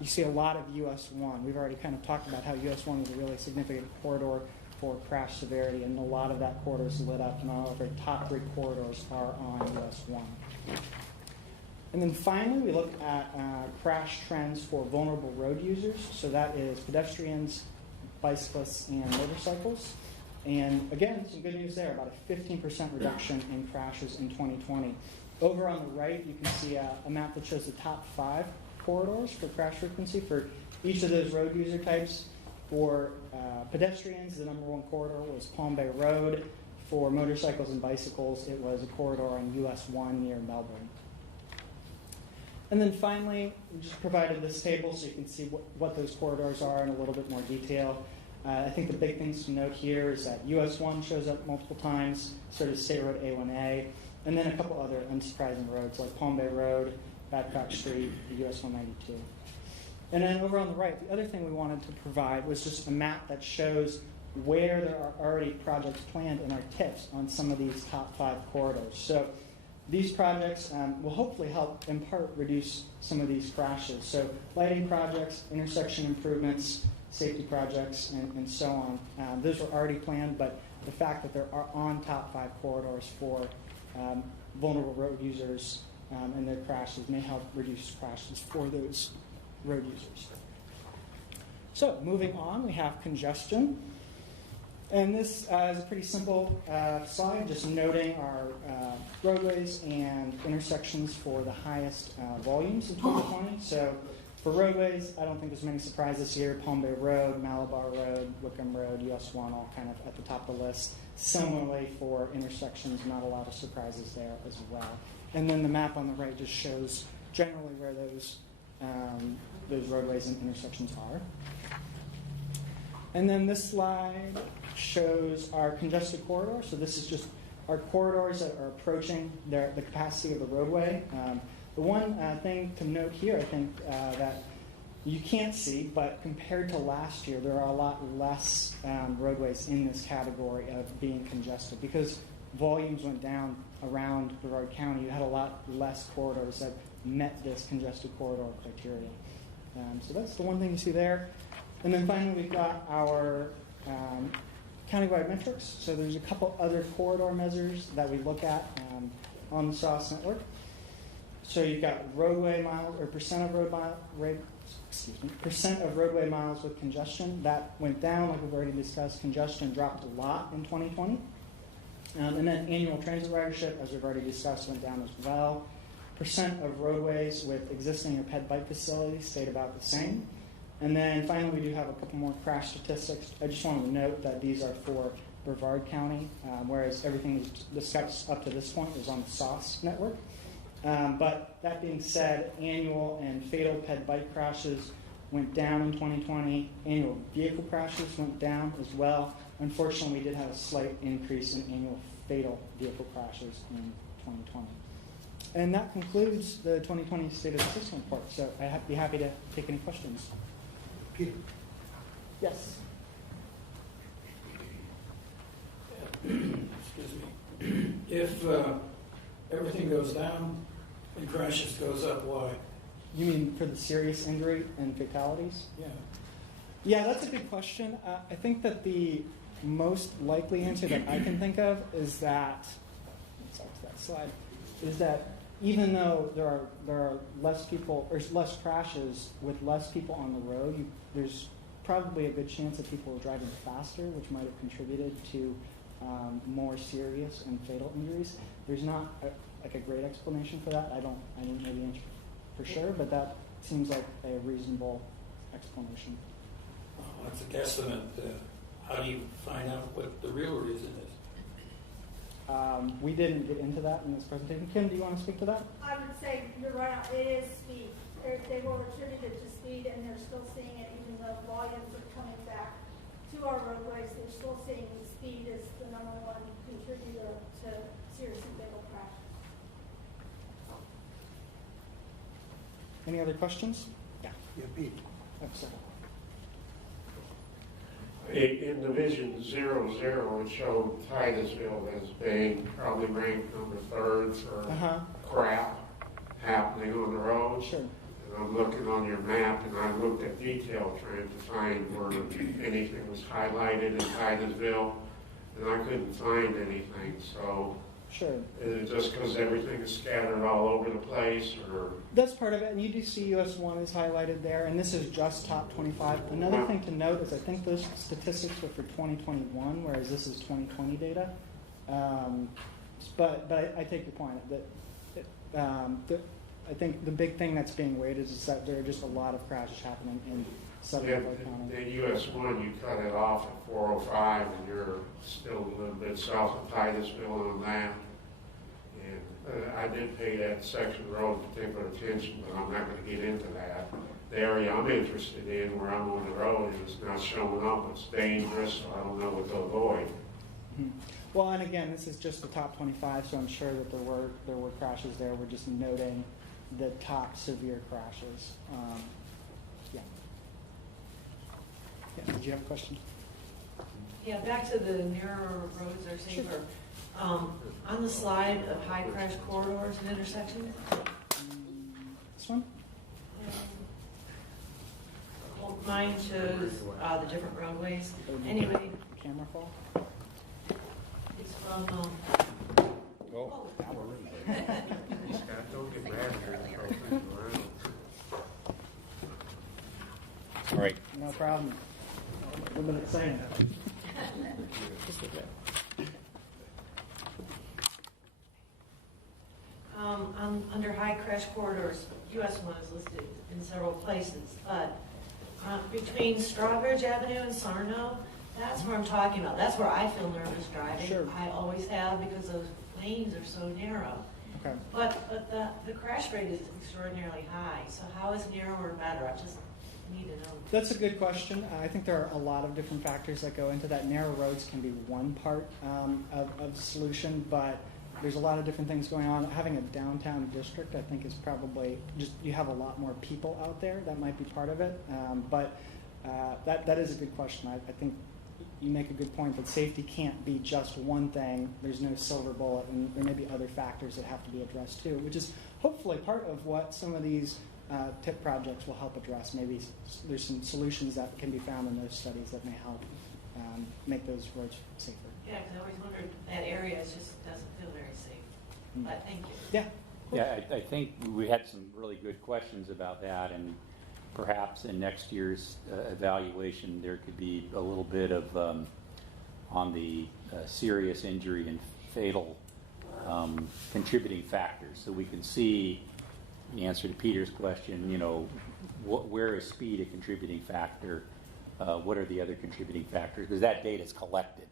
you see a lot of US 1. We've already kind of talked about how US 1 is a really significant corridor for crash severity, and a lot of that corridor is lit up, and all of our top 3 corridors are on US 1. And then finally, we look at crash trends for vulnerable road users. So that is pedestrians, bicyclists, and motorcycles. And again, some good news there, about a 15% reduction in crashes in 2020. Over on the right, you can see a map that shows the top 5 corridors for crash frequency for each of those road user types. For pedestrians, the number 1 corridor was Palm Bay Road. For motorcycles and bicycles, it was a corridor on US 1 near Melbourne. And then finally, we just provided this table so you can see what those corridors are in a little bit more detail. I think the big things to note here is that US 1 shows up multiple times, so does State Road A1A, and then a couple other unsurprising roads like Palm Bay Road, Babcock Street, US 192. And then over on the right, the other thing we wanted to provide was just a map that shows where there are already projects planned in our TIFs on some of these top 5 corridors. So these projects will hopefully help in part reduce some of these crashes. So lighting projects, intersection improvements, safety projects, and so on. Those were already planned, but the fact that they're on top 5 corridors for vulnerable road users and their crashes may help reduce crashes for those road users. So moving on, we have congestion. And this is a pretty simple slide, just noting our roadways and intersections for the highest volumes in 2020. So for roadways, I don't think there's many surprises here. Palm Bay Road, Malabar Road, Wickham Road, US 1, all kind of at the top of the list. Similarly for intersections, not a lot of surprises there as well. And then the map on the right just shows generally where those roadways and intersections are. And then this slide shows our congested corridor. So this is just our corridors that are approaching the capacity of the roadway. The one thing to note here, I think, that you can't see, but compared to last year, there are a lot less roadways in this category of being congested because volumes went down around Brevard County. You had a lot less corridors that met this congested corridor criteria. So that's the one thing you see there. And then finally, we've got our countywide metrics. So there's a couple other corridor measures that we look at on the SOS network. So you've got roadway miles or percent of roadway miles with congestion. That went down, like we've already discussed. Congestion dropped a lot in 2020. And then annual transit ridership, as we've already discussed, went down as well. percent of roadways with existing or ped bike facilities stayed about the same. And then finally, we do have a couple more crash statistics. I just wanted to note that these are for Brevard County, whereas everything discussed up to this point was on the SOS network. But that being said, annual and fatal ped bike crashes went down in 2020. Annual vehicle crashes went down as well. Unfortunately, we did have a slight increase in annual fatal vehicle crashes in 2020. And that concludes the 2020 State of the System report. So I'd be happy to take any questions. Peter. Yes. Excuse me. If everything goes down and crashes goes up, why? You mean for the serious injury and fatalities? Yeah. Yeah, that's a good question. I think that the most likely answer that I can think of is that, sorry, to that slide, is that even though there are less people or less crashes with less people on the road, there's probably a good chance that people are driving faster, which might have contributed to more serious and fatal injuries. There's not a great explanation for that. I don't know the answer for sure, but that seems like a reasonable explanation. That's a guesstimate. How do you find out what the real reason is? We didn't get into that in this presentation. Kim, do you want to speak to that? I would say you're right. It is speed. They will attribute it to speed, and they're still seeing it even though volumes are coming back to our roadways. They're still seeing speed as the number one contributor to serious and fatal crashes. Any other questions? Yeah. Yeah, Pete. Absolutely. In Division 00, it showed Titusville as being probably ranked number 3rd for crap happening on the road. Sure. And I'm looking on your map, and I looked at detail trying to find where anything was highlighted in Titusville, and I couldn't find anything. So, sure. Is it just because everything is scattered all over the place, or? That's part of it, and you do see US 1 is highlighted there, and this is just top 25. Another thing to note is I think those statistics were for 2021, whereas this is 2020 data. But I take your point that I think the big thing that's being weighted is that there are just a lot of crashes happening in Southern County. The US 1, you cut it off at 405, and you're still a little bit south of Titusville on that. And I did pay that section of road particular attention, but I'm not going to get into that. The area I'm interested in, where I'm on the road, is not showing up. It's dangerous, so I don't know what to avoid. Mm-hmm. Well, and again, this is just the top 25, so I'm sure that there were crashes there. We're just noting the top severe crashes. Yeah. Did you have a question? Yeah, back to the narrower roads are safer. On the slide of high crash corridors and intersections. This one? Mine shows the different roadways. Anyway. Camera fall? It's from. Oh, now we're really All right. No problem. One minute saying that. Just a bit. Under high crash corridors, US 1 is listed in several places, but between Strawbridge Avenue and Sarno, that's where I'm talking about. That's where I feel nervous driving. Sure. I always have because those lanes are so narrow. Okay. But the crash rate is extraordinarily high. So how is narrower better? I just need to know. That's a good question. I think there are a lot of different factors that go into that. Narrow roads can be one part of the solution, but there's a lot of different things going on. Having a downtown district, I think, is probably just, you have a lot more people out there. That might be part of it. But that is a good question. I think you make a good point that safety can't be just one thing. There's no silver bullet, and there may be other factors that have to be addressed too, which is hopefully part of what some of these TIP projects will help address. Maybe there's some solutions that can be found in those studies that may help make those roads safer. Yeah, because I always wondered, that area just doesn't feel very safe. But thank you. Yeah. Yeah, I think we had some really good questions about that, and perhaps in next year's evaluation there could be a little bit of on the serious injury and fatal contributing factors, so we can see in answer to Peter's question, you know, where is speed a contributing factor? What are the other contributing factors? Because that data is collected,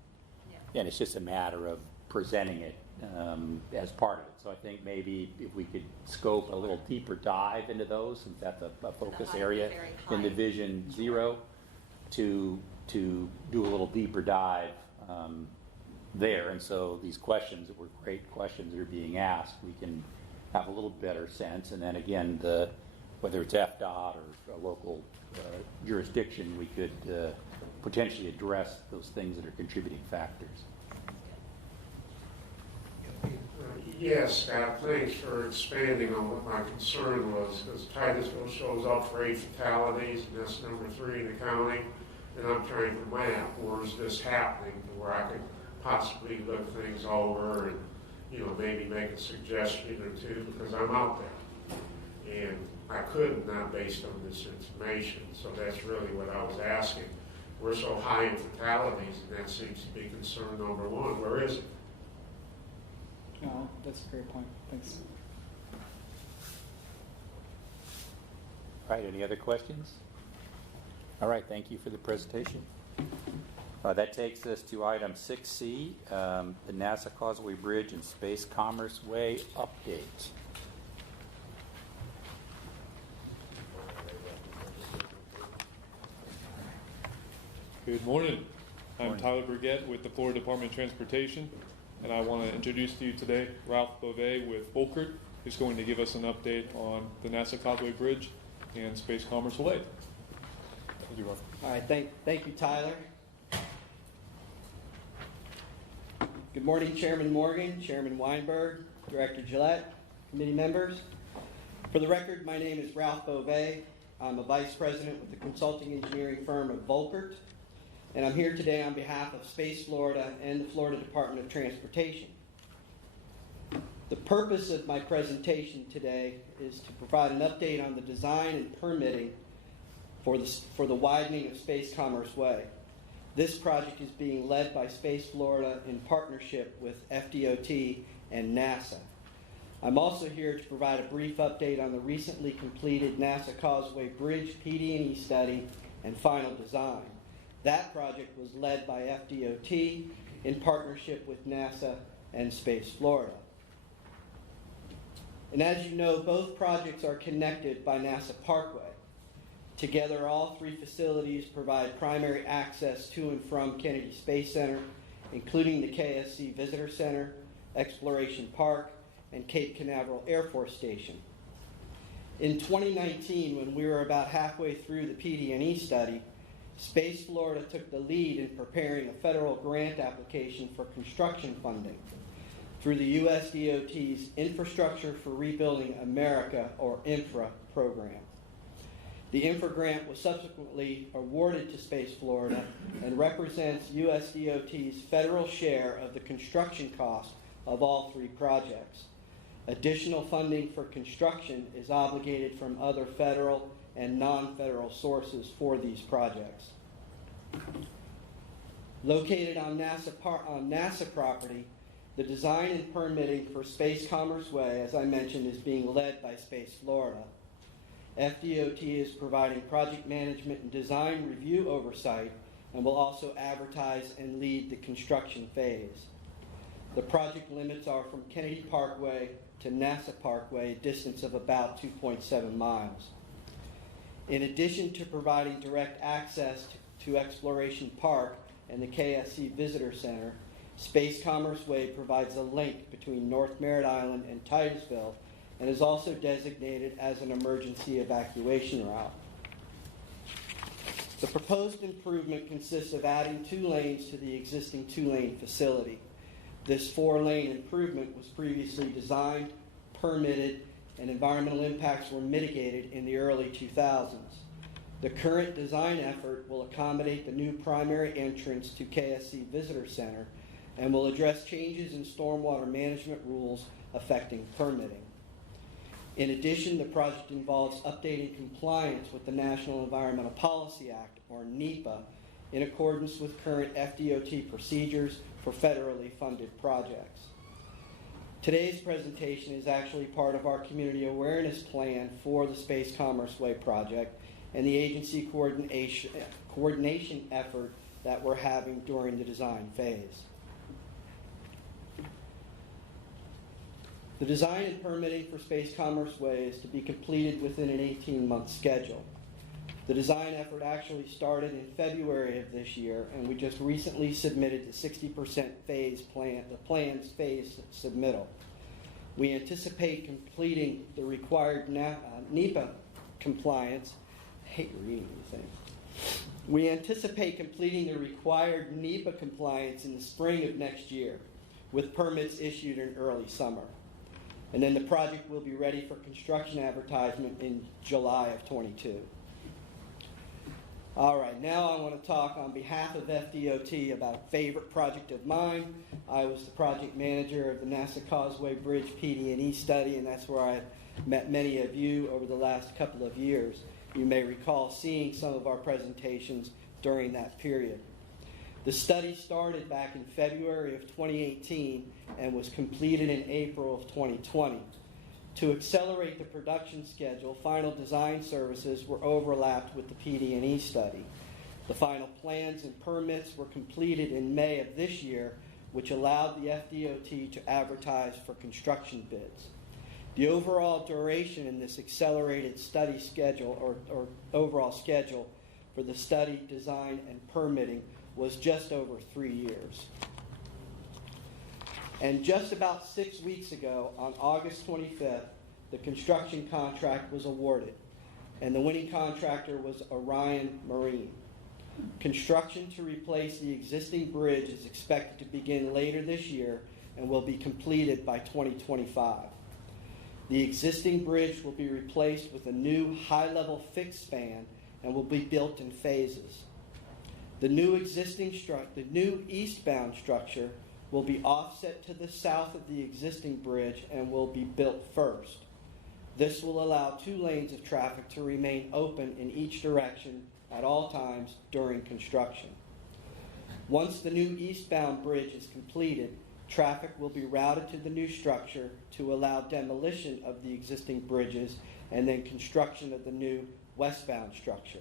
and it's just a matter of presenting it as part of it. So I think maybe if we could scope a little deeper dive into those, since that's a focus area in Division 0, to do a little deeper dive there. And so these questions that were great questions that are being asked, we can have a little better sense. And then again, whether it's Fdot or a local jurisdiction, we could potentially address those things that are contributing factors. Yes, Scott, thanks for expanding on what my concern was, because Titusville shows up for 8 fatalities, and that's number 3 in the county, and I'm trying to map where is this happening to where I could possibly look things over and, you know, maybe make a suggestion or two, because I'm out there. And I couldn't, not based on this information, so that's really what I was asking. We're so high in fatalities, and that seems to be concern number 1. Where is it? No, that's a great point. Thanks. All right, any other questions? All right, thank you for the presentation. That takes us to item 6C, the NASA Causeway Bridge and Space Commerce Way update. Good morning. I'm Tyler Brigette with the Florida Department of Transportation, and I want to introduce to you today Ralph Beauvais with Volkert, who's going to give us an update on the NASA Causeway Bridge and Space Commerce Way. Thank you, Ralph. All right, thank you, Tyler. Good morning, Chairman Morgan, Chairman Weinberg, Director Gillette, committee members. For the record, my name is Ralph Beauvais. I'm a vice president with the consulting engineering firm of Volkert, and I'm here today on behalf of Space Florida and the Florida Department of Transportation. The purpose of my presentation today is to provide an update on the design and permitting for the widening of Space Commerce Way. This project is being led by Space Florida in partnership with Fdot and NASA. I'm also here to provide a brief update on the recently completed NASA Causeway Bridge PD&E study and final design. That project was led by Fdot in partnership with NASA and Space Florida. And as you know, both projects are connected by NASA Parkway. Together, all 3 facilities provide primary access to and from Kennedy Space Center, including the KSC Visitor Center, Exploration Park, and Cape Canaveral Air Force Station. In 2019, when we were about halfway through the PD&E study, Space Florida took the lead in preparing a federal grant application for construction funding through the USDOT's Infrastructure for Rebuilding America, or INFRA, program. The INFRA grant was subsequently awarded to Space Florida and represents USDOT's federal share of the construction cost of all 3 projects. Additional funding for construction is obligated from other federal and non-federal sources for these projects. Located on NASA property, the design and permitting for Space Commerce Way, as I mentioned, is being led by Space Florida. Fdot is providing project management and design review oversight and will also advertise and lead the construction phase. The project limits are from Kennedy Parkway to NASA Parkway, a distance of about 2.7 miles. In addition to providing direct access to Exploration Park and the KSC Visitor Center, Space Commerce Way provides a link between North Merritt Island and Titusville and is also designated as an emergency evacuation route. The proposed improvement consists of adding 2 lanes to the existing 2-lane facility. This 4-lane improvement was previously designed, permitted, and environmental impacts were mitigated in the early 2000s. The current design effort will accommodate the new primary entrance to KSC Visitor Center and will address changes in stormwater management rules affecting permitting. In addition, the project involves updating compliance with the National Environmental Policy Act, or NEPA, in accordance with current Fdot procedures for federally funded projects. Today's presentation is actually part of our community awareness plan for the Space Commerce Way project and the agency coordination effort that we're having during the design phase. The design and permitting for Space Commerce Way is to be completed within an 18-month schedule. The design effort actually started in February of this year, and we just recently submitted the 60% the plan's phase submittal. We anticipate completing the required NEPA compliance. I hate reading these things. We anticipate completing the required NEPA compliance in the spring of next year, with permits issued in early summer. And then the project will be ready for construction advertisement in July of 22. All right, now I want to talk on behalf of FDOT about a favorite project of mine. I was the project manager of the NASA Causeway Bridge PD&E study, and that's where I met many of you over the last couple of years. You may recall seeing some of our presentations during that period. The study started back in February of 2018 and was completed in April of 2020. To accelerate the production schedule, final design services were overlapped with the PD&E study. The final plans and permits were completed in May of this year, which allowed the FDOT to advertise for construction bids. The overall duration in this accelerated study schedule, or overall schedule for the study, design, and permitting was just over 3 years. And just about 6 weeks ago, on August 25th, the construction contract was awarded, and the winning contractor was Orion Marine. Construction to replace the existing bridge is expected to begin later this year and will be completed by 2025. The existing bridge will be replaced with a new high-level fixed span and will be built in phases. The new eastbound structure will be offset to the south of the existing bridge and will be built first. This will allow 2 lanes of traffic to remain open in each direction at all times during construction. Once the new eastbound bridge is completed, traffic will be routed to the new structure to allow demolition of the existing bridges and then construction of the new westbound structure.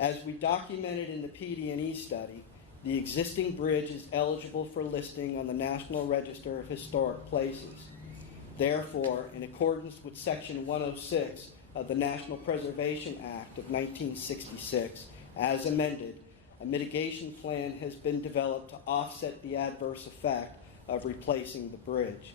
As we documented in the PD&E study, the existing bridge is eligible for listing on the National Register of Historic Places. Therefore, in accordance with Section 106 of the National Preservation Act of 1966, as amended, a mitigation plan has been developed to offset the adverse effect of replacing the bridge.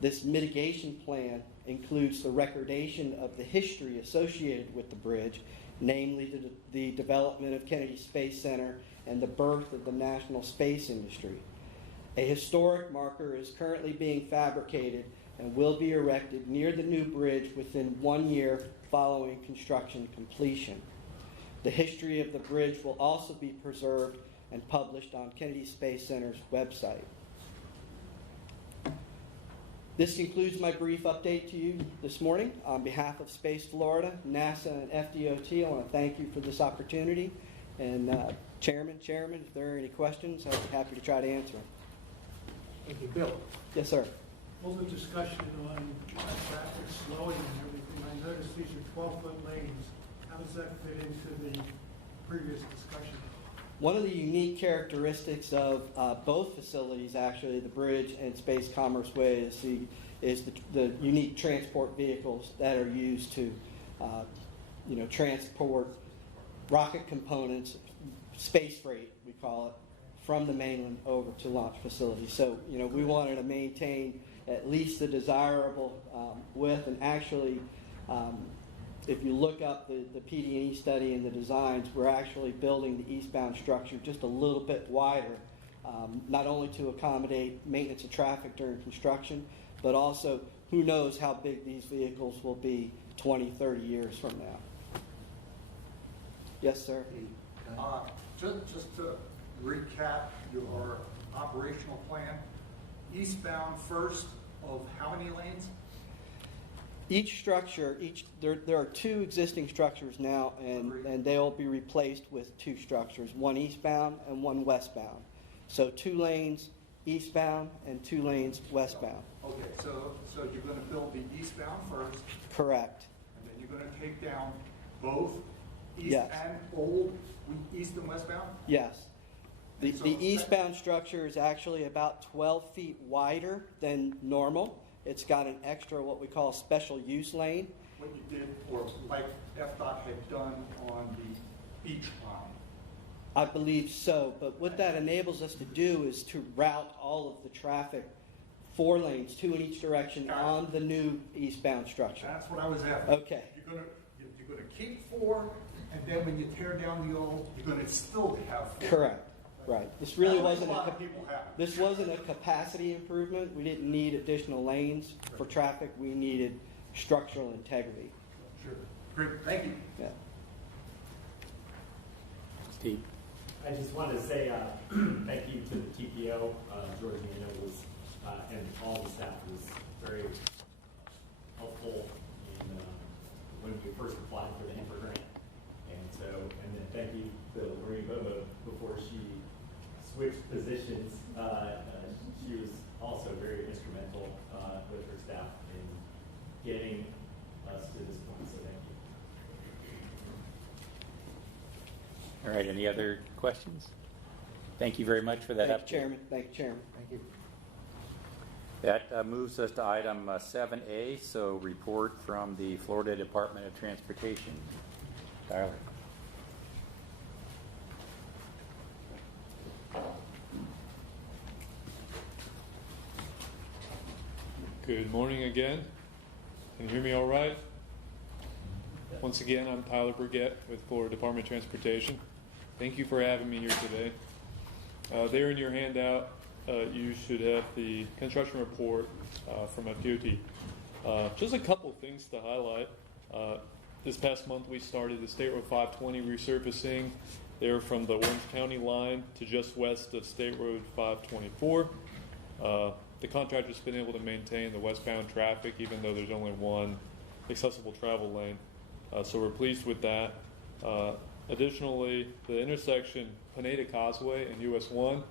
This mitigation plan includes the recordation of the history associated with the bridge, namely the development of Kennedy Space Center and the birth of the national space industry. A historic marker is currently being fabricated and will be erected near the new bridge within 1 year following construction completion. The history of the bridge will also be preserved and published on Kennedy Space Center's website. This concludes my brief update to you this morning. On behalf of Space Florida, NASA, and FDOT, I want to thank you for this opportunity. And Chairman, if there are any questions, I'd be happy to try to answer them. Thank you, Bill. Yes, sir. All the discussion on traffic slowing and everything, I noticed these are 12-foot lanes. How does that fit into the previous discussion? One of the unique characteristics of both facilities, actually, the bridge and Space Commerce Way, is the unique transport vehicles that are used to transport rocket components, space freight, we call it, from the mainland over to launch facilities. So, we wanted to maintain at least the desirable width, and actually, if you look up the PD&E study and the designs, we're actually building the eastbound structure just a little bit wider, not only to accommodate maintenance of traffic during construction, but also who knows how big these vehicles will be 20, 30 years from now. Yes, sir. Just to recap your operational plan, eastbound first of how many lanes? Each structure, there are 2 existing structures now, and they'll be replaced with 2 structures, one eastbound and one westbound. So 2 lanes eastbound and 2 lanes westbound. Okay, so you're gonna build the eastbound first, Correct. and then you're gonna take down both east Yes. and old, east and westbound? Yes. The So eastbound structure is actually about 12 feet wider than normal. It's got an extra what we call special use lane. What you did, or like Fdot had done on the beach line. I believe so, but what that enables us to do is to route all of the traffic 4 lanes, 2 in each direction on the new eastbound structure. That's what I was after. Okay. You're gonna keep 4, and then when you tear down the old, you're gonna still have 4. Correct. Right. This really That's what wasn't a lot of people have. This wasn't a capacity improvement. We didn't need additional lanes for traffic. We needed structural integrity. Sure. Great. Thank you. Yeah. Steve. I just wanted to say thank you to the TPO. Georgiana was, and all the staff was very helpful in when we first applied for the HEMPA grant. And then thank you to Lorraine Bobo before she switched positions. She was also very instrumental with her staff in getting us to this point. So thank you. All right, any other questions? Thank you very much for that Thank update. you, Chairman. Thank you, Chairman. Thank you. That moves us to item 7A, so report from the Florida Department of Transportation. Tyler. Good morning again. Can you hear me all right? Once again, I'm Tyler Burgett with Florida Department of Transportation. Thank you for having me here today. There in your handout, you should have the construction report from FDOT. Just a couple things to highlight. This past month, we started the State Road 520 resurfacing there from the Orange County line to just west of State Road 524. The contractor's been able to maintain the westbound traffic even though there's only one accessible travel lane. So we're pleased with that. Additionally, the intersection Pineda Causeway and US 1,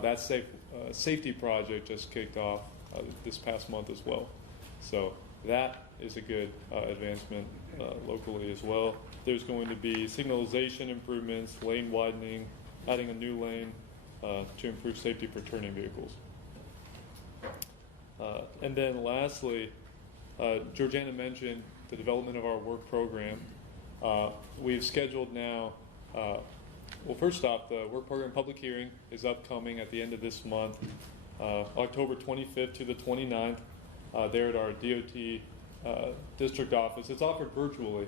that safety project just kicked off this past month as well. So that is a good advancement locally as well. There's going to be signalization improvements, lane widening, adding a new lane to improve safety for turning vehicles. And then lastly, Georgiana mentioned the development of our work program. We've scheduled now, well, first off, the work program public hearing is upcoming at the end of this month, October 25th to the 29th, there at our DOT district office. It's offered virtually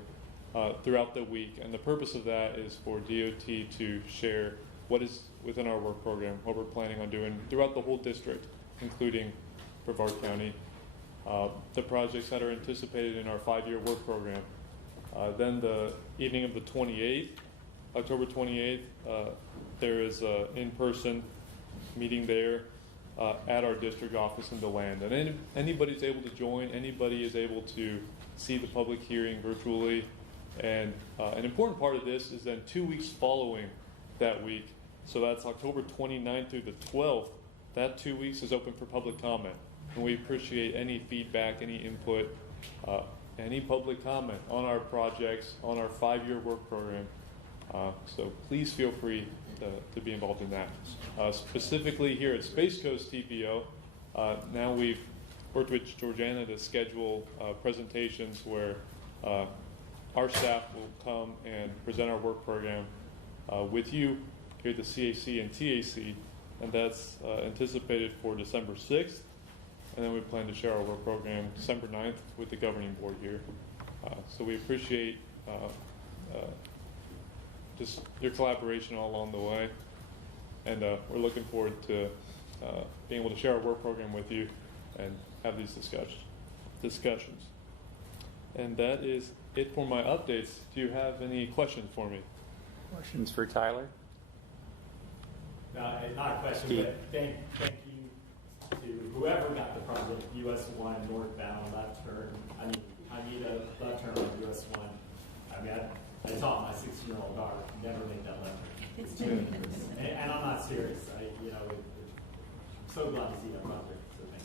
throughout the week, and the purpose of that is for DOT to share what is within our work program, what we're planning on doing throughout the whole district, including Brevard County, the projects that are anticipated in our 5-year work program. Then the evening of the 28th, October 28th, there is an in-person meeting there at our district office in DeLand. And anybody's able to join, anybody is able to see the public hearing virtually. And an important part of this is then 2 weeks following that week, so that's October 29th through the 12th, that 2 weeks is open for public comment. And we appreciate any feedback, any input, any public comment on our projects, on our 5-year work program. So please feel free to be involved in that. Specifically here at Space Coast TPO, now we've worked with Georgiana to schedule presentations where our staff will come and present our work program with you here at the CAC and TAC, and that's anticipated for December 6th. And then we plan to share our work program December 9th with the governing board here. So we appreciate just your collaboration all along the way. And we're looking forward to being able to share our work program with you and have these discussions. And that is it for my updates. Do you have any questions for me? Questions for Tyler? Not a question, Steve. but thank you to whoever got the project, US 1 northbound left turn. I need a left turn on US 1. I mean, I taught my 16-year-old daughter never make that left turn. It's too dangerous. And I'm not serious. so glad to see that project, so thank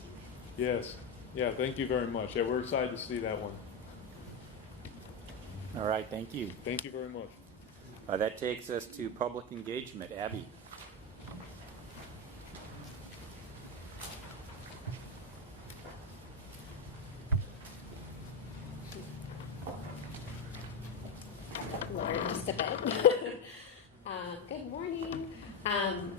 you. Yes. Yeah, thank you very much. Yeah, we're excited to see that one. All right, thank you. Thank you very much. That takes us to public engagement. Abby. Lower just a bit. Good morning.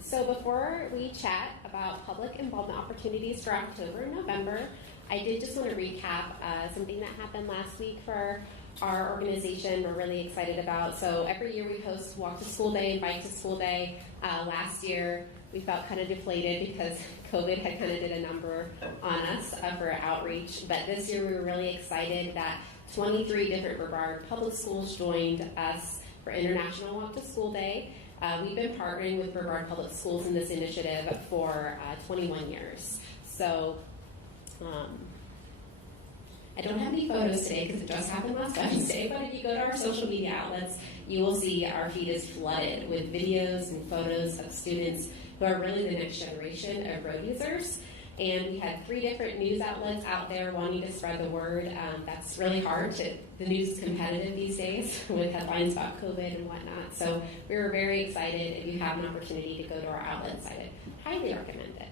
So before we chat about public involvement opportunities for October and November, I did just want to recap something that happened last week for our organization we're really excited about. So every year we host Walk to School Day and Bike to School Day. Last year we felt kind of deflated because COVID had kind of did a number on us for outreach. But this year we were really excited that 23 different Brevard public schools joined us for International Walk to School Day. We've been partnering with Brevard Public Schools in this initiative for 21 years. So I don't have any photos today because it just happened last Wednesday, but if you go to our social media outlets, you will see our feed is flooded with videos and photos of students who are really the next generation of road users. And we had 3 different news outlets out there wanting to spread the word. That's really hard. The news is competitive these days with headlines about COVID and whatnot. So we were very excited. If you have an opportunity to go to our outlets, I would highly recommend it.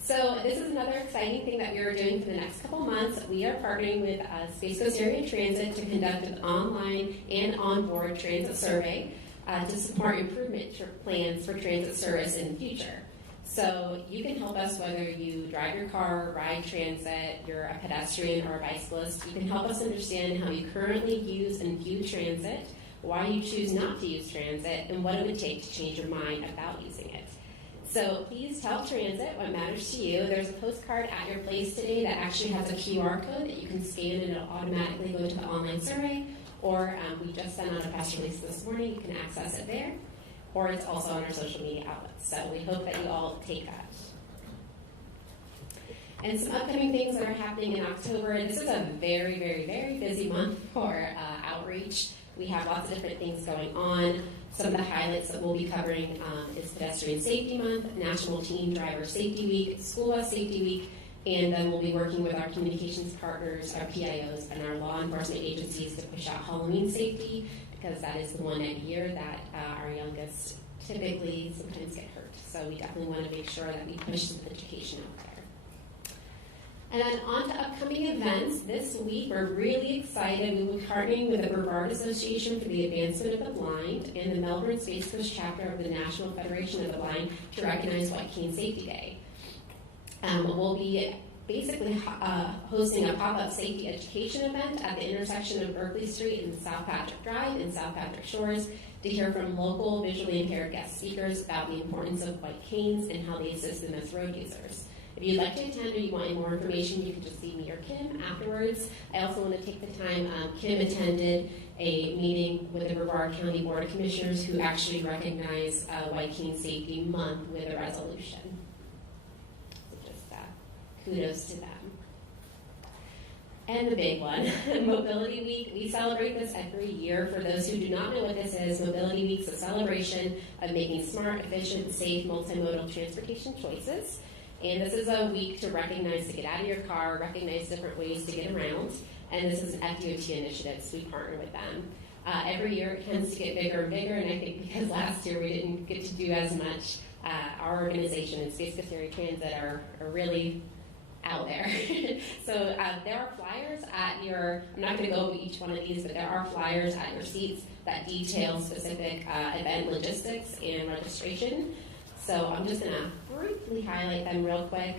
So this is another exciting thing that we are doing for the next couple months. We are partnering with Space Coast Area Transit to conduct an online and onboard transit survey to support improvement plans for transit service in the future. So you can help us whether you drive your car, ride transit, you're a pedestrian or a bicyclist. You can help us understand how you currently use and view transit, why you choose not to use transit, and what it would take to change your mind about using it. So please tell transit what matters to you. There's a postcard at your place today that actually has a QR code that you can scan and it'll automatically go to the online survey. Or we just sent out a press release this morning. You can access it there. Or it's also on our social media outlets. So we hope that you all take that. And some upcoming things that are happening in October. This is a very, very, very busy month for outreach. We have lots of different things going on. Some of the highlights that we'll be covering is Pedestrian Safety Month, National Teen Driver Safety Week, School Bus Safety Week, and then we'll be working with our communications partners, our PIOs, and our law enforcement agencies to push out Halloween safety, because that is the one year that our youngest typically sometimes get hurt. So we definitely want to make sure that we push some education out there. And then on to upcoming events. This week, we're really excited. We will be partnering with the Brevard Association for the Advancement of the Blind and the Melbourne Space Coast Chapter of the National Federation of the Blind to recognize White Cane Safety Day. We'll be basically hosting a pop-up safety education event at the intersection of Berkeley Street and South Patrick Drive in South Patrick Shores to hear from local visually impaired guest speakers about the importance of white canes and how they assist them as road users. If you'd like to attend or you want more information, you can just see me or Kim afterwards. I also want to take the time, Kim attended a meeting with the Brevard County Board of Commissioners who actually recognized White Cane Safety Month with a resolution. So just kudos to them. And the big one, Mobility Week. We celebrate this every year. For those who do not know what this is, Mobility Week is a celebration of making smart, efficient, safe, multimodal transportation choices. And this is a week to recognize to get out of your car, recognize different ways to get around. And this is an Fdot initiative, so we partner with them. Every year it tends to get bigger and bigger, and I think because last year we didn't get to do as much, our organization and Space Coast Area Transit are really out there. So there are flyers at your, I'm not going to go over each one of these, but there are flyers at your seats that detail specific event logistics and registration. So I'm just going to briefly highlight them real quick.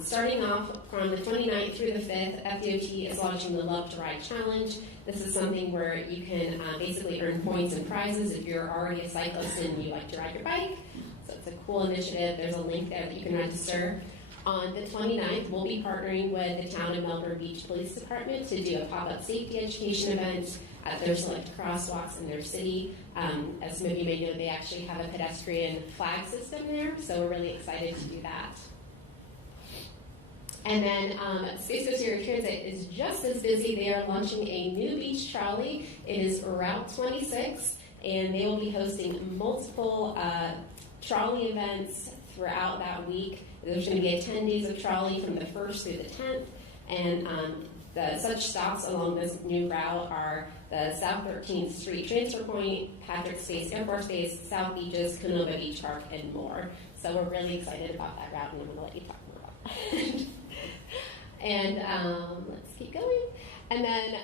Starting off from the 29th through the 5th, Fdot is launching the Love to Ride Challenge. This is something where you can basically earn points and prizes if you're already a cyclist and you like to ride your bike. So it's a cool initiative. There's a link there that you can register. On the 29th, we'll be partnering with the Town of Melbourne Beach Police Department to do a pop-up safety education event at their select crosswalks in their city. As some of you may know, they actually have a pedestrian flag system there, so we're really excited to do that. And then Space Coast Area Transit is just as busy. They are launching a new beach trolley. It is Route 26, and they will be hosting multiple trolley events throughout that week. There's going to be a 10 days of trolley from the 1st through the 10th, and such stops along this new route are the South 13th Street Transfer Point, Patrick Space Air Force Base, South Beaches, Canova Beach Park, and more. So we're really excited about that route, and I'm going to let you talk more about that. And let's keep going. And then,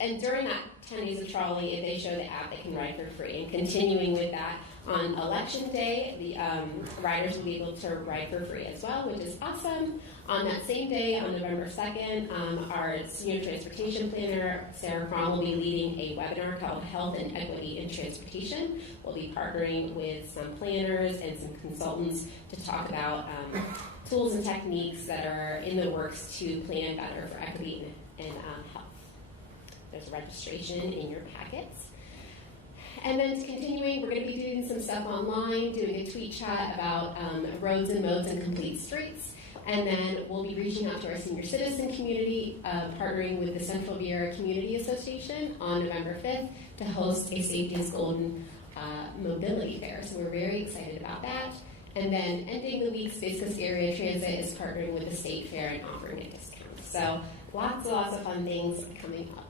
and during that 10 days of trolley, if they show the app, they can ride for free. And continuing with that, on Election Day, the riders will be able to ride for free as well, which is awesome. On that same day, on November 2nd, our senior transportation planner, Sarah Cron, will be leading a webinar called Health and Equity in Transportation. We'll be partnering with some planners and some consultants to talk about tools and techniques that are in the works to plan better for equity and health. There's a registration in your packets. And then continuing, we're going to be doing some stuff online, doing a tweet chat about roads and modes and complete streets. And then we'll be reaching out to our senior citizen community, partnering with the Central Vieira Community Association on November 5th to host a Safety is Golden mobility fair. So we're very excited about that. And then ending the week, Space Coast Area Transit is partnering with the State Fair and offering a discount. So lots of fun things coming up.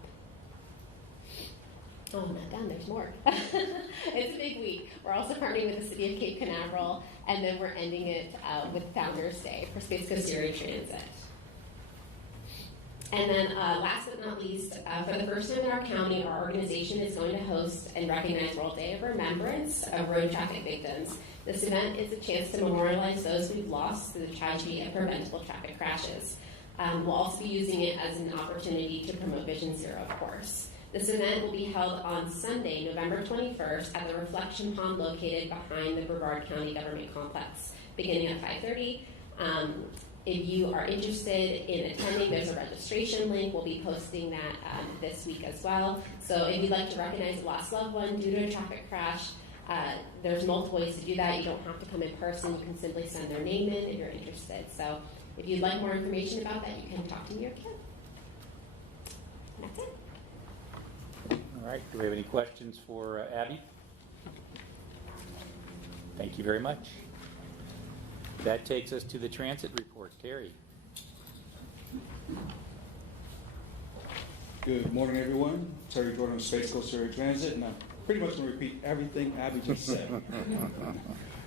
Oh, I'm not done, there's more. It's a big week. We're also partnering with the City of Cape Canaveral, and then we're ending it with Founders Day for Space Coast Area Transit. And then last but not least, for the first time in our county, our organization is going to host and recognize World Day of Remembrance of road traffic victims. This event is a chance to memorialize those we've lost through the tragedy of preventable traffic crashes. We'll also be using it as an opportunity to promote Vision Zero, of course. This event will be held on Sunday, November 21st at the Reflection Pond located behind the Brevard County Government Complex, beginning at 5:30. If you are interested in attending, there's a registration link. We'll be posting that this week as well. So if you'd like to recognize a lost loved one due to a traffic crash, there's multiple ways to do that. You don't have to come in person. You can simply send their name in if you're interested. So if you'd like more information about that, you can talk to me or Kim. That's it. All right, do we have any questions for Abby? Thank you very much. That takes us to the transit report. Terry. Good morning, everyone. Terry Jordan of Space Coast Area Transit, and I'm pretty much going to repeat everything Abby just said.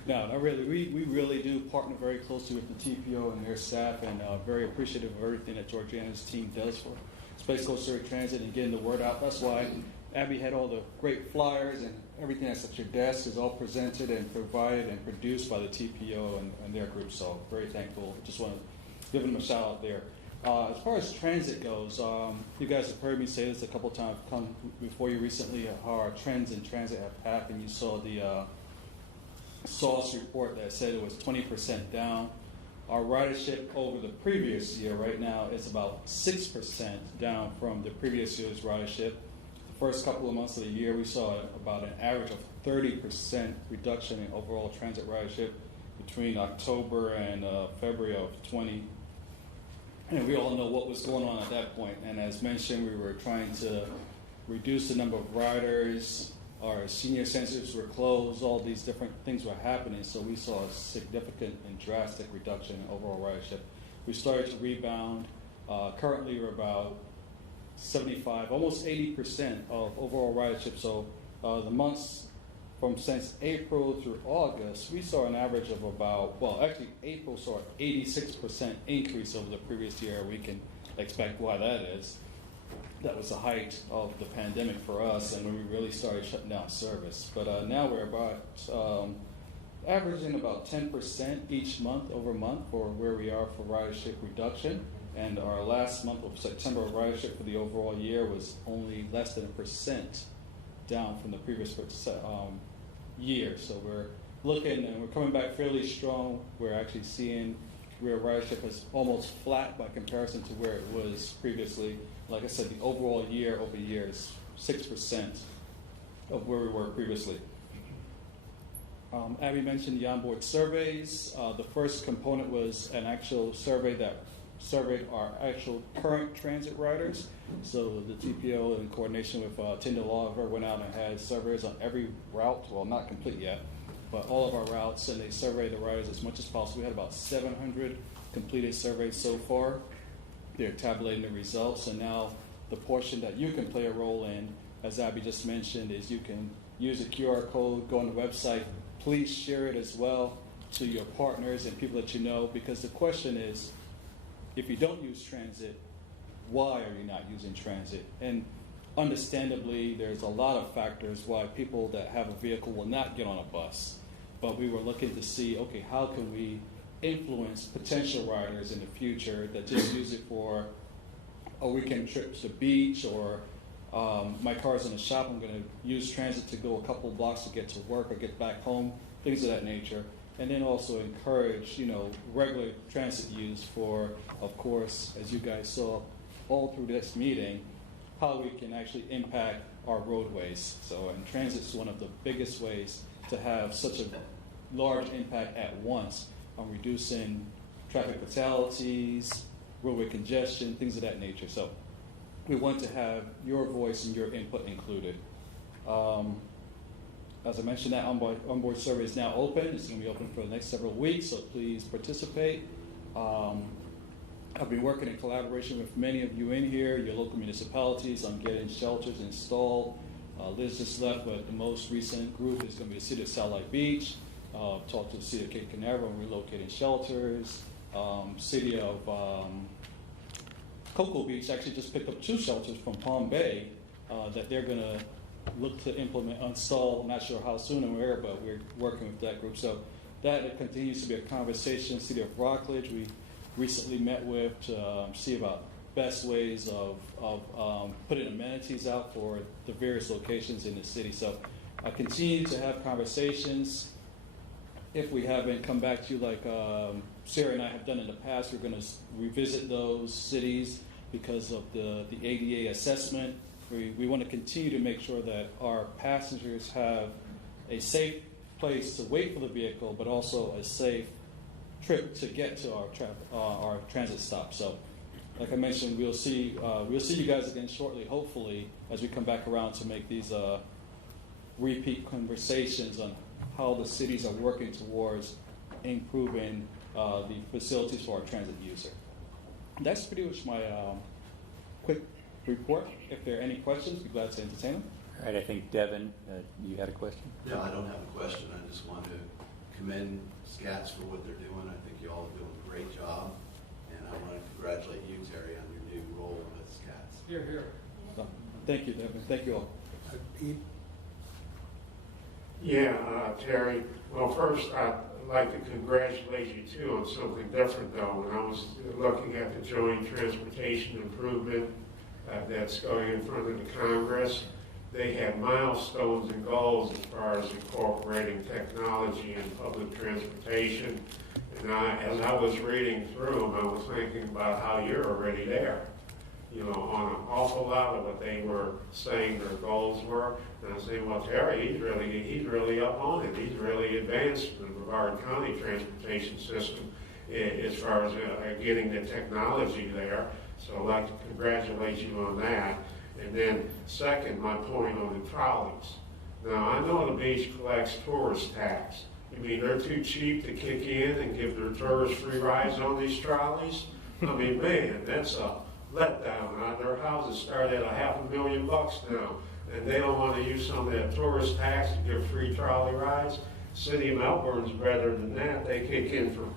No, not really. We really do partner very closely with the TPO and their staff, and very appreciative of everything that Georgiana's team does for Space Coast Area Transit and getting the word out. That's why Abby had all the great flyers and everything that's at your desk is all presented and provided and produced by the TPO and their group. So very thankful. Just want to give them a shout out there. As far as transit goes, you guys have heard me say this a couple times. Come before you recently, how our trends in transit have happened. You saw the SOS report that said it was 20% down. Our ridership over the previous year right now is about 6% down from the previous year's ridership. First couple of months of the year, we saw about an average of 30% reduction in overall transit ridership between October and February of 20. And we all know what was going on at that point. And as mentioned, we were trying to reduce the number of riders. Our senior centers were closed. All these different things were happening. So we saw a significant and drastic reduction in overall ridership. We started to rebound. Currently, we're about 75, almost 80% of overall ridership. So the months from since April through August, we saw an average of about, well, actually April saw an 86% increase over the previous year. We can expect why that is. That was the height of the pandemic for us and when we really started shutting down service. But now we're about averaging about 10% each month over month for where we are for ridership reduction. And our last month of September ridership for the overall year was only less than 1% down from the previous year. So we're looking and we're coming back fairly strong. We're actually seeing where ridership is almost flat by comparison to where it was previously. Like I said, the overall year over year is 6% of where we were previously. Abby mentioned the onboard surveys. The first component was an actual survey that surveyed our actual current transit riders. So the TPO, in coordination with Tyndall Oliver, went out and had surveys on every route. Well, not complete yet, but all of our routes, and they survey the riders as much as possible. We had about 700 completed surveys so far. They're tabulating the results, and now the portion that you can play a role in, as Abby just mentioned, is you can use a QR code, go on the website. Please share it as well to your partners and people that you know, because the question is, if you don't use transit, why are you not using transit? And understandably, there's a lot of factors why people that have a vehicle will not get on a bus. But we were looking to see, okay, how can we influence potential riders in the future that just use it for a weekend trip to the beach, or my car's in the shop, I'm going to use transit to go a couple of blocks to get to work or get back home, things of that nature. And then also encourage, regular transit use for, of course, as you guys saw all through this meeting, how we can actually impact our roadways. So, and transit's one of the biggest ways to have such a large impact at once on reducing traffic fatalities, roadway congestion, things of that nature. So we want to have your voice and your input included. As I mentioned, that onboard survey is now open. It's going to be open for the next several weeks, so please participate. I've been working in collaboration with many of you in here, your local municipalities, on getting shelters installed. Liz just left, but the most recent group is going to be the City of Satellite Beach. Talked to the City of Cape Canaveral on relocating shelters. City of Cocoa Beach actually just picked up 2 shelters from Palm Bay that they're going to look to install. I'm not sure how soon and where, but we're working with that group. So that continues to be a conversation. City of Rockledge, we recently met with to see about best ways of putting amenities out for the various locations in the city. So I continue to have conversations. If we haven't come back to you like Sarah and I have done in the past, we're going to revisit those cities because of the ADA assessment. We want to continue to make sure that our passengers have a safe place to wait for the vehicle, but also a safe trip to get to our transit stop. So, like I mentioned, we'll see you guys again shortly, hopefully, as we come back around to make these repeat conversations on how the cities are working towards improving the facilities for our transit user. That's pretty much my quick report. If there are any questions, be glad to entertain them. All right, I think Devin, you had a question? No, I don't have a question. I just want to commend SCATS for what they're doing. I think you all are doing a great job, and I want to congratulate you, Terry, on your new role with SCATS. Here, here. Thank you, Devin. Thank you all. Pete? Yeah, Terry. Well, first, I'd like to congratulate you, too, on something different, though. When I was looking at the joint transportation improvement that's going in front of the Congress, they had milestones and goals as far as incorporating technology in public transportation. And as I was reading through them, I was thinking about how you're already there, on an awful lot of what they were saying their goals were. And I was saying, well, Terry, he's really up on it. He's really advanced in the Brevard County transportation system as far as getting the technology there. So I'd like to congratulate you on that. And then second, my point on the trolleys. Now, I know the beach collects tourist tax. You mean they're too cheap to kick in and give their tourists free rides on these trolleys? I mean, man, that's a letdown. Their houses start at $500,000 now, and they don't want to use some of that tourist tax to give free trolley rides. City of Melbourne's better than that. They kick in for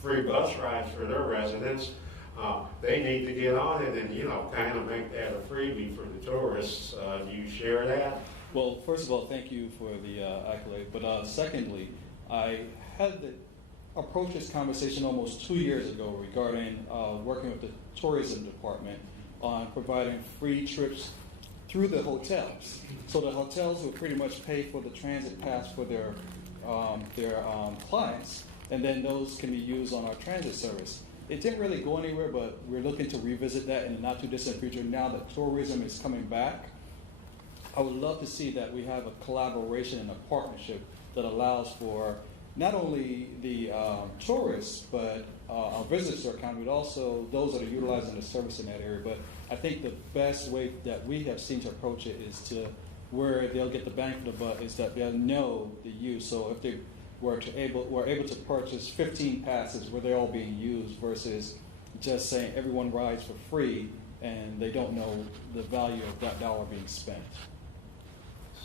free bus rides for their residents. They need to get on it and, kind of make that a freebie for the tourists. Do you share that? Well, first of all, thank you for the accolade. But secondly, I had to approach this conversation almost 2 years ago regarding working with the tourism department on providing free trips through the hotels. So the hotels will pretty much pay for the transit pass for their clients, and then those can be used on our transit service. It didn't really go anywhere, but we're looking to revisit that in the not too distant future. Now that tourism is coming back, I would love to see that we have a collaboration and a partnership that allows for not only the tourists, but our visitors to our county, but also those that are utilizing the service in that area. But I think the best way that we have seen to approach it is to where they'll get the bang for the buck is that they'll know the use. So if they were able to purchase 15 passes, were they all being used versus just saying everyone rides for free and they don't know the value of that dollar being spent.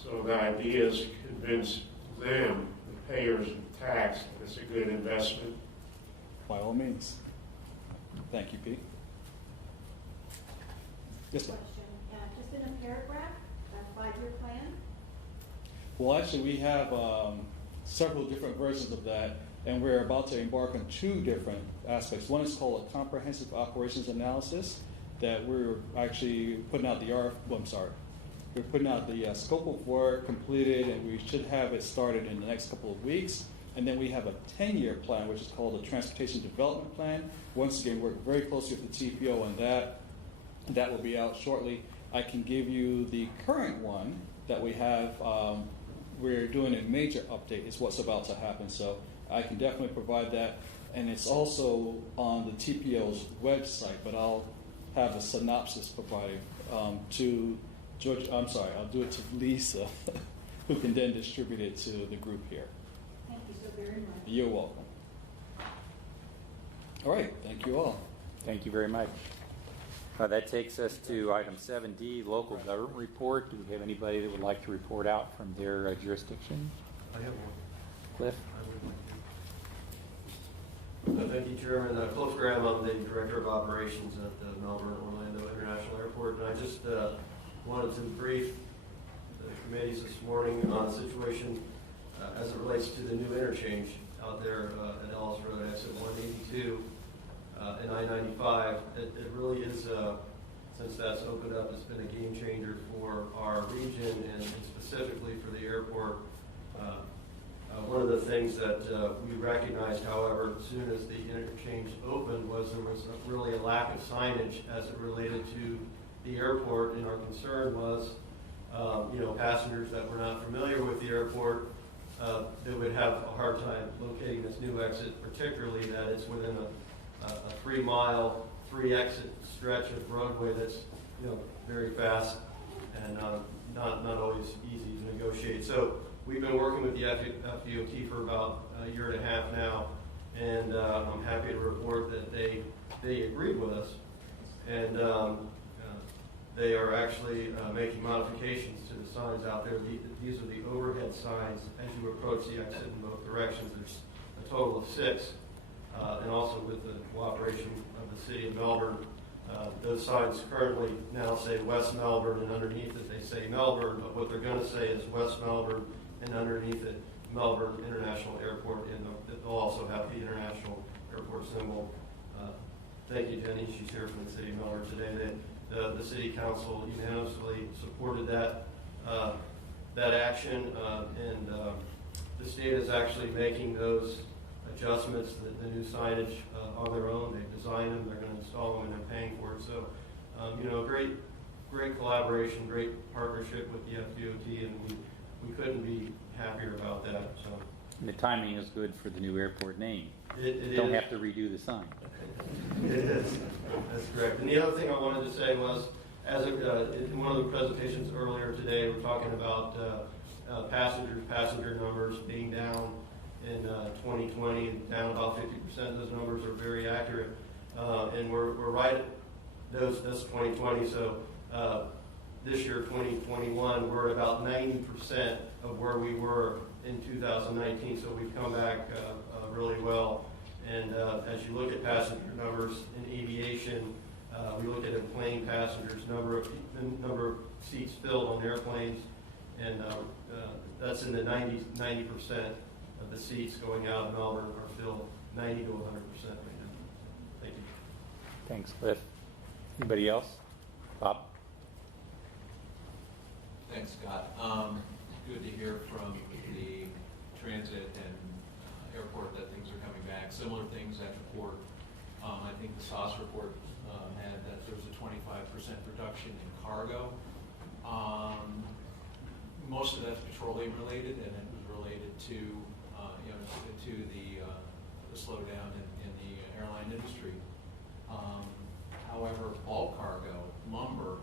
So the idea is to convince them, the payers of tax, that it's a good investment. By all means. Thank you, Pete. Yes, ma'am. Question, just in a paragraph, a 5-year plan? Well, actually, we have several different versions of that, and we're about to embark on 2 different aspects. One is called a comprehensive operations analysis that we're actually putting out the we're putting out the scope of work completed, and we should have it started in the next couple of weeks. And then we have a 10-year plan, which is called the Transportation Development Plan. Once again, work very closely with the TPO on that. That will be out shortly. I can give you the current one that we have. We're doing a major update. It's what's about to happen. So I can definitely provide that. And it's also on the TPO's website, but I'll have a synopsis provided to George. I'm sorry, I'll do it to Lisa, who can then distribute it to the group here. Thank you so very much. You're welcome. All right, thank you all. Thank you very much. That takes us to item 7D, local government report. Do we have anybody that would like to report out from their jurisdiction? I have one. Cliff? Thank you, Chairman. Cliff Graham, I'm the Director of Operations at the Melbourne Orlando International Airport. And I just wanted to brief the committees this morning on the situation as it relates to the new interchange out there at Ellis Road, exit 182 and I-95. It really is, since that's opened up, it's been a game changer for our region and specifically for the airport. One of the things that we recognized, however, as soon as the interchange opened, was there was really a lack of signage as it related to the airport, and our concern was, passengers that were not familiar with the airport, they would have a hard time locating this new exit, particularly that it's within a 3-mile, 3-exit stretch of roadway that's, very fast and not always easy to negotiate. So we've been working with the FDOT for about a year and a half now, and I'm happy to report that they agreed with us, and they are actually making modifications to the signs out there. These are the overhead signs as you approach the exit in both directions. There's a total of 6, and also with the cooperation of the City of Melbourne. Those signs currently now say West Melbourne, and underneath it they say Melbourne, but what they're going to say is West Melbourne, and underneath it, Melbourne International Airport, and they'll also have the international airport symbol. Thank you, Jenny. She's here from the City of Melbourne today. The City Council unanimously supported that action, and the state is actually making those adjustments, the new signage on their own. They've designed them, they're going to install them, and they're paying for it. So, great collaboration, great partnership with the FDOT, and we couldn't be happier about that. So, And the timing is good for the new airport name. It Don't is. have to redo the sign. It is. That's correct. And the other thing I wanted to say was, as in one of the presentations earlier today, we're talking about passenger numbers being down in 2020, down about 50%. Those numbers are very accurate, and we're right at that's 2020. So this year, 2021, we're at about 90% of where we were in 2019. So we've come back really well. And as you look at passenger numbers in aviation, we look at plane passengers, number of seats filled on airplanes, and that's in the 90% of the seats going out of Melbourne are filled 90 to 100% right now. Thank you. Thanks, Cliff. Anybody else? Bob? Thanks, Scott. Good to hear from the transit and airport that things are coming back. Similar things at the port. I think the SOS report had that there was a 25% reduction in cargo. Most of that's petroleum related, and it was related to the slowdown in the airline industry. However, bulk cargo, lumber,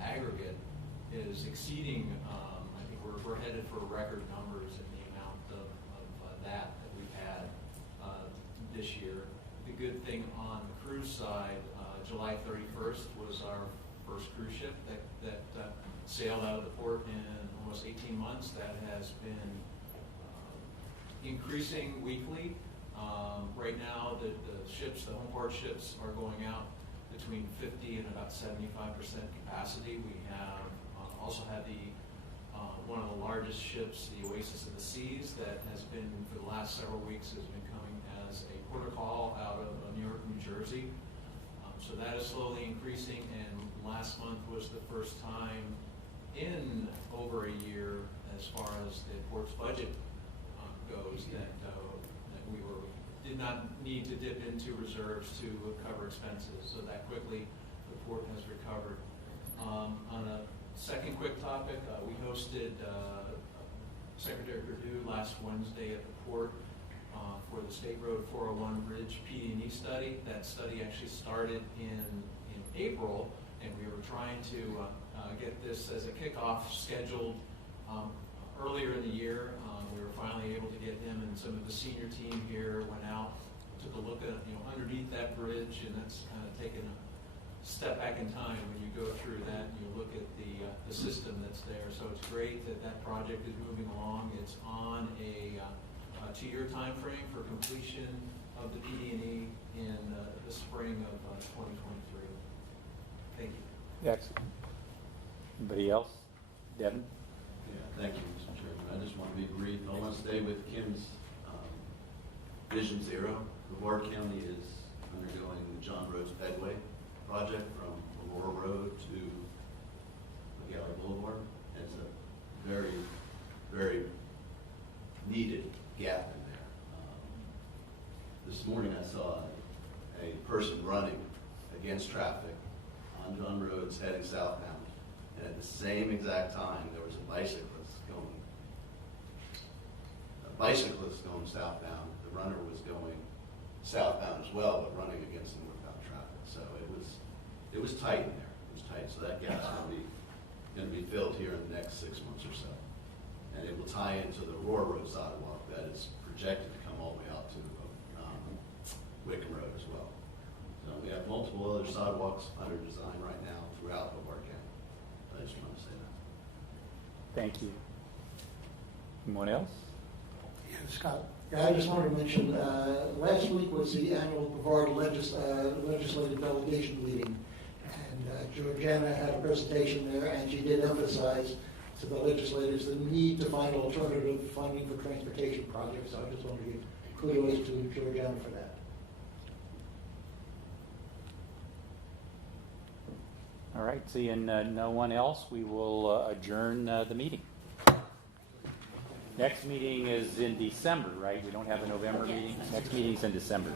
aggregate is exceeding, I think we're headed for record numbers in the amount of that we've had this year. The good thing on the cruise side, July 31st was our first cruise ship that sailed out of the port in almost 18 months. That has been increasing weekly. Right now, the ships, the home port ships, are going out between 50 and about 75% capacity. We have also had one of the largest ships, the Oasis of the Seas, that has been, for the last several weeks, has been coming as a port call out of Newark, New Jersey. So that is slowly increasing, and last month was the first time in over a year, as far as the port's budget goes, that we did not need to dip into reserves to cover expenses. So that quickly the port has recovered. On a second quick topic, we hosted Secretary Perdue last Wednesday at the port for the State Road 401 Bridge PD&E study. That study actually started in April, and we were trying to get this as a kickoff scheduled earlier in the year. We were finally able to get him and some of the senior team here, went out, took a look at underneath that bridge, and that's kind of taken a step back in time when you go through that and you look at the system that's there. So it's great that that project is moving along. It's on a 2-year time frame for completion of the PD&E in the spring of 2023. Thank you. Excellent. Anybody else? Devin? Yeah, thank you, Mr. Chairman. I just want to be brief. I want to stay with Kim's Vision Zero. Brevard County is undergoing the John Rhodes Pedway project from Aurora Road to McGalley Boulevard. It's a very, very needed gap in there. This morning I saw a person running against traffic on John Rhodes heading southbound, and at the same exact time there was a bicyclist going southbound. The runner was going southbound as well, but running against the northbound traffic. So it was tight in there. It was tight. So that gap's going to be filled here in the next 6 months or so, and it will tie into the Aurora Road sidewalk that is projected to come all the way out to Wickham Road as well. So we have multiple other sidewalks under design right now throughout Brevard County. I just want to say that. Thank you. Anyone else? Yeah, Scott. Yeah, I just wanted to mention, last week was the annual Brevard legislative delegation meeting. And Georgiana had a presentation there, and she did emphasize to the legislators the need to find alternative funding for transportation projects. So I just wanted to give kudos to Georgiana for that. All right, seeing no one else, we will adjourn the meeting. Next meeting is in December, right? We don't have a November meeting. Next meeting's in December.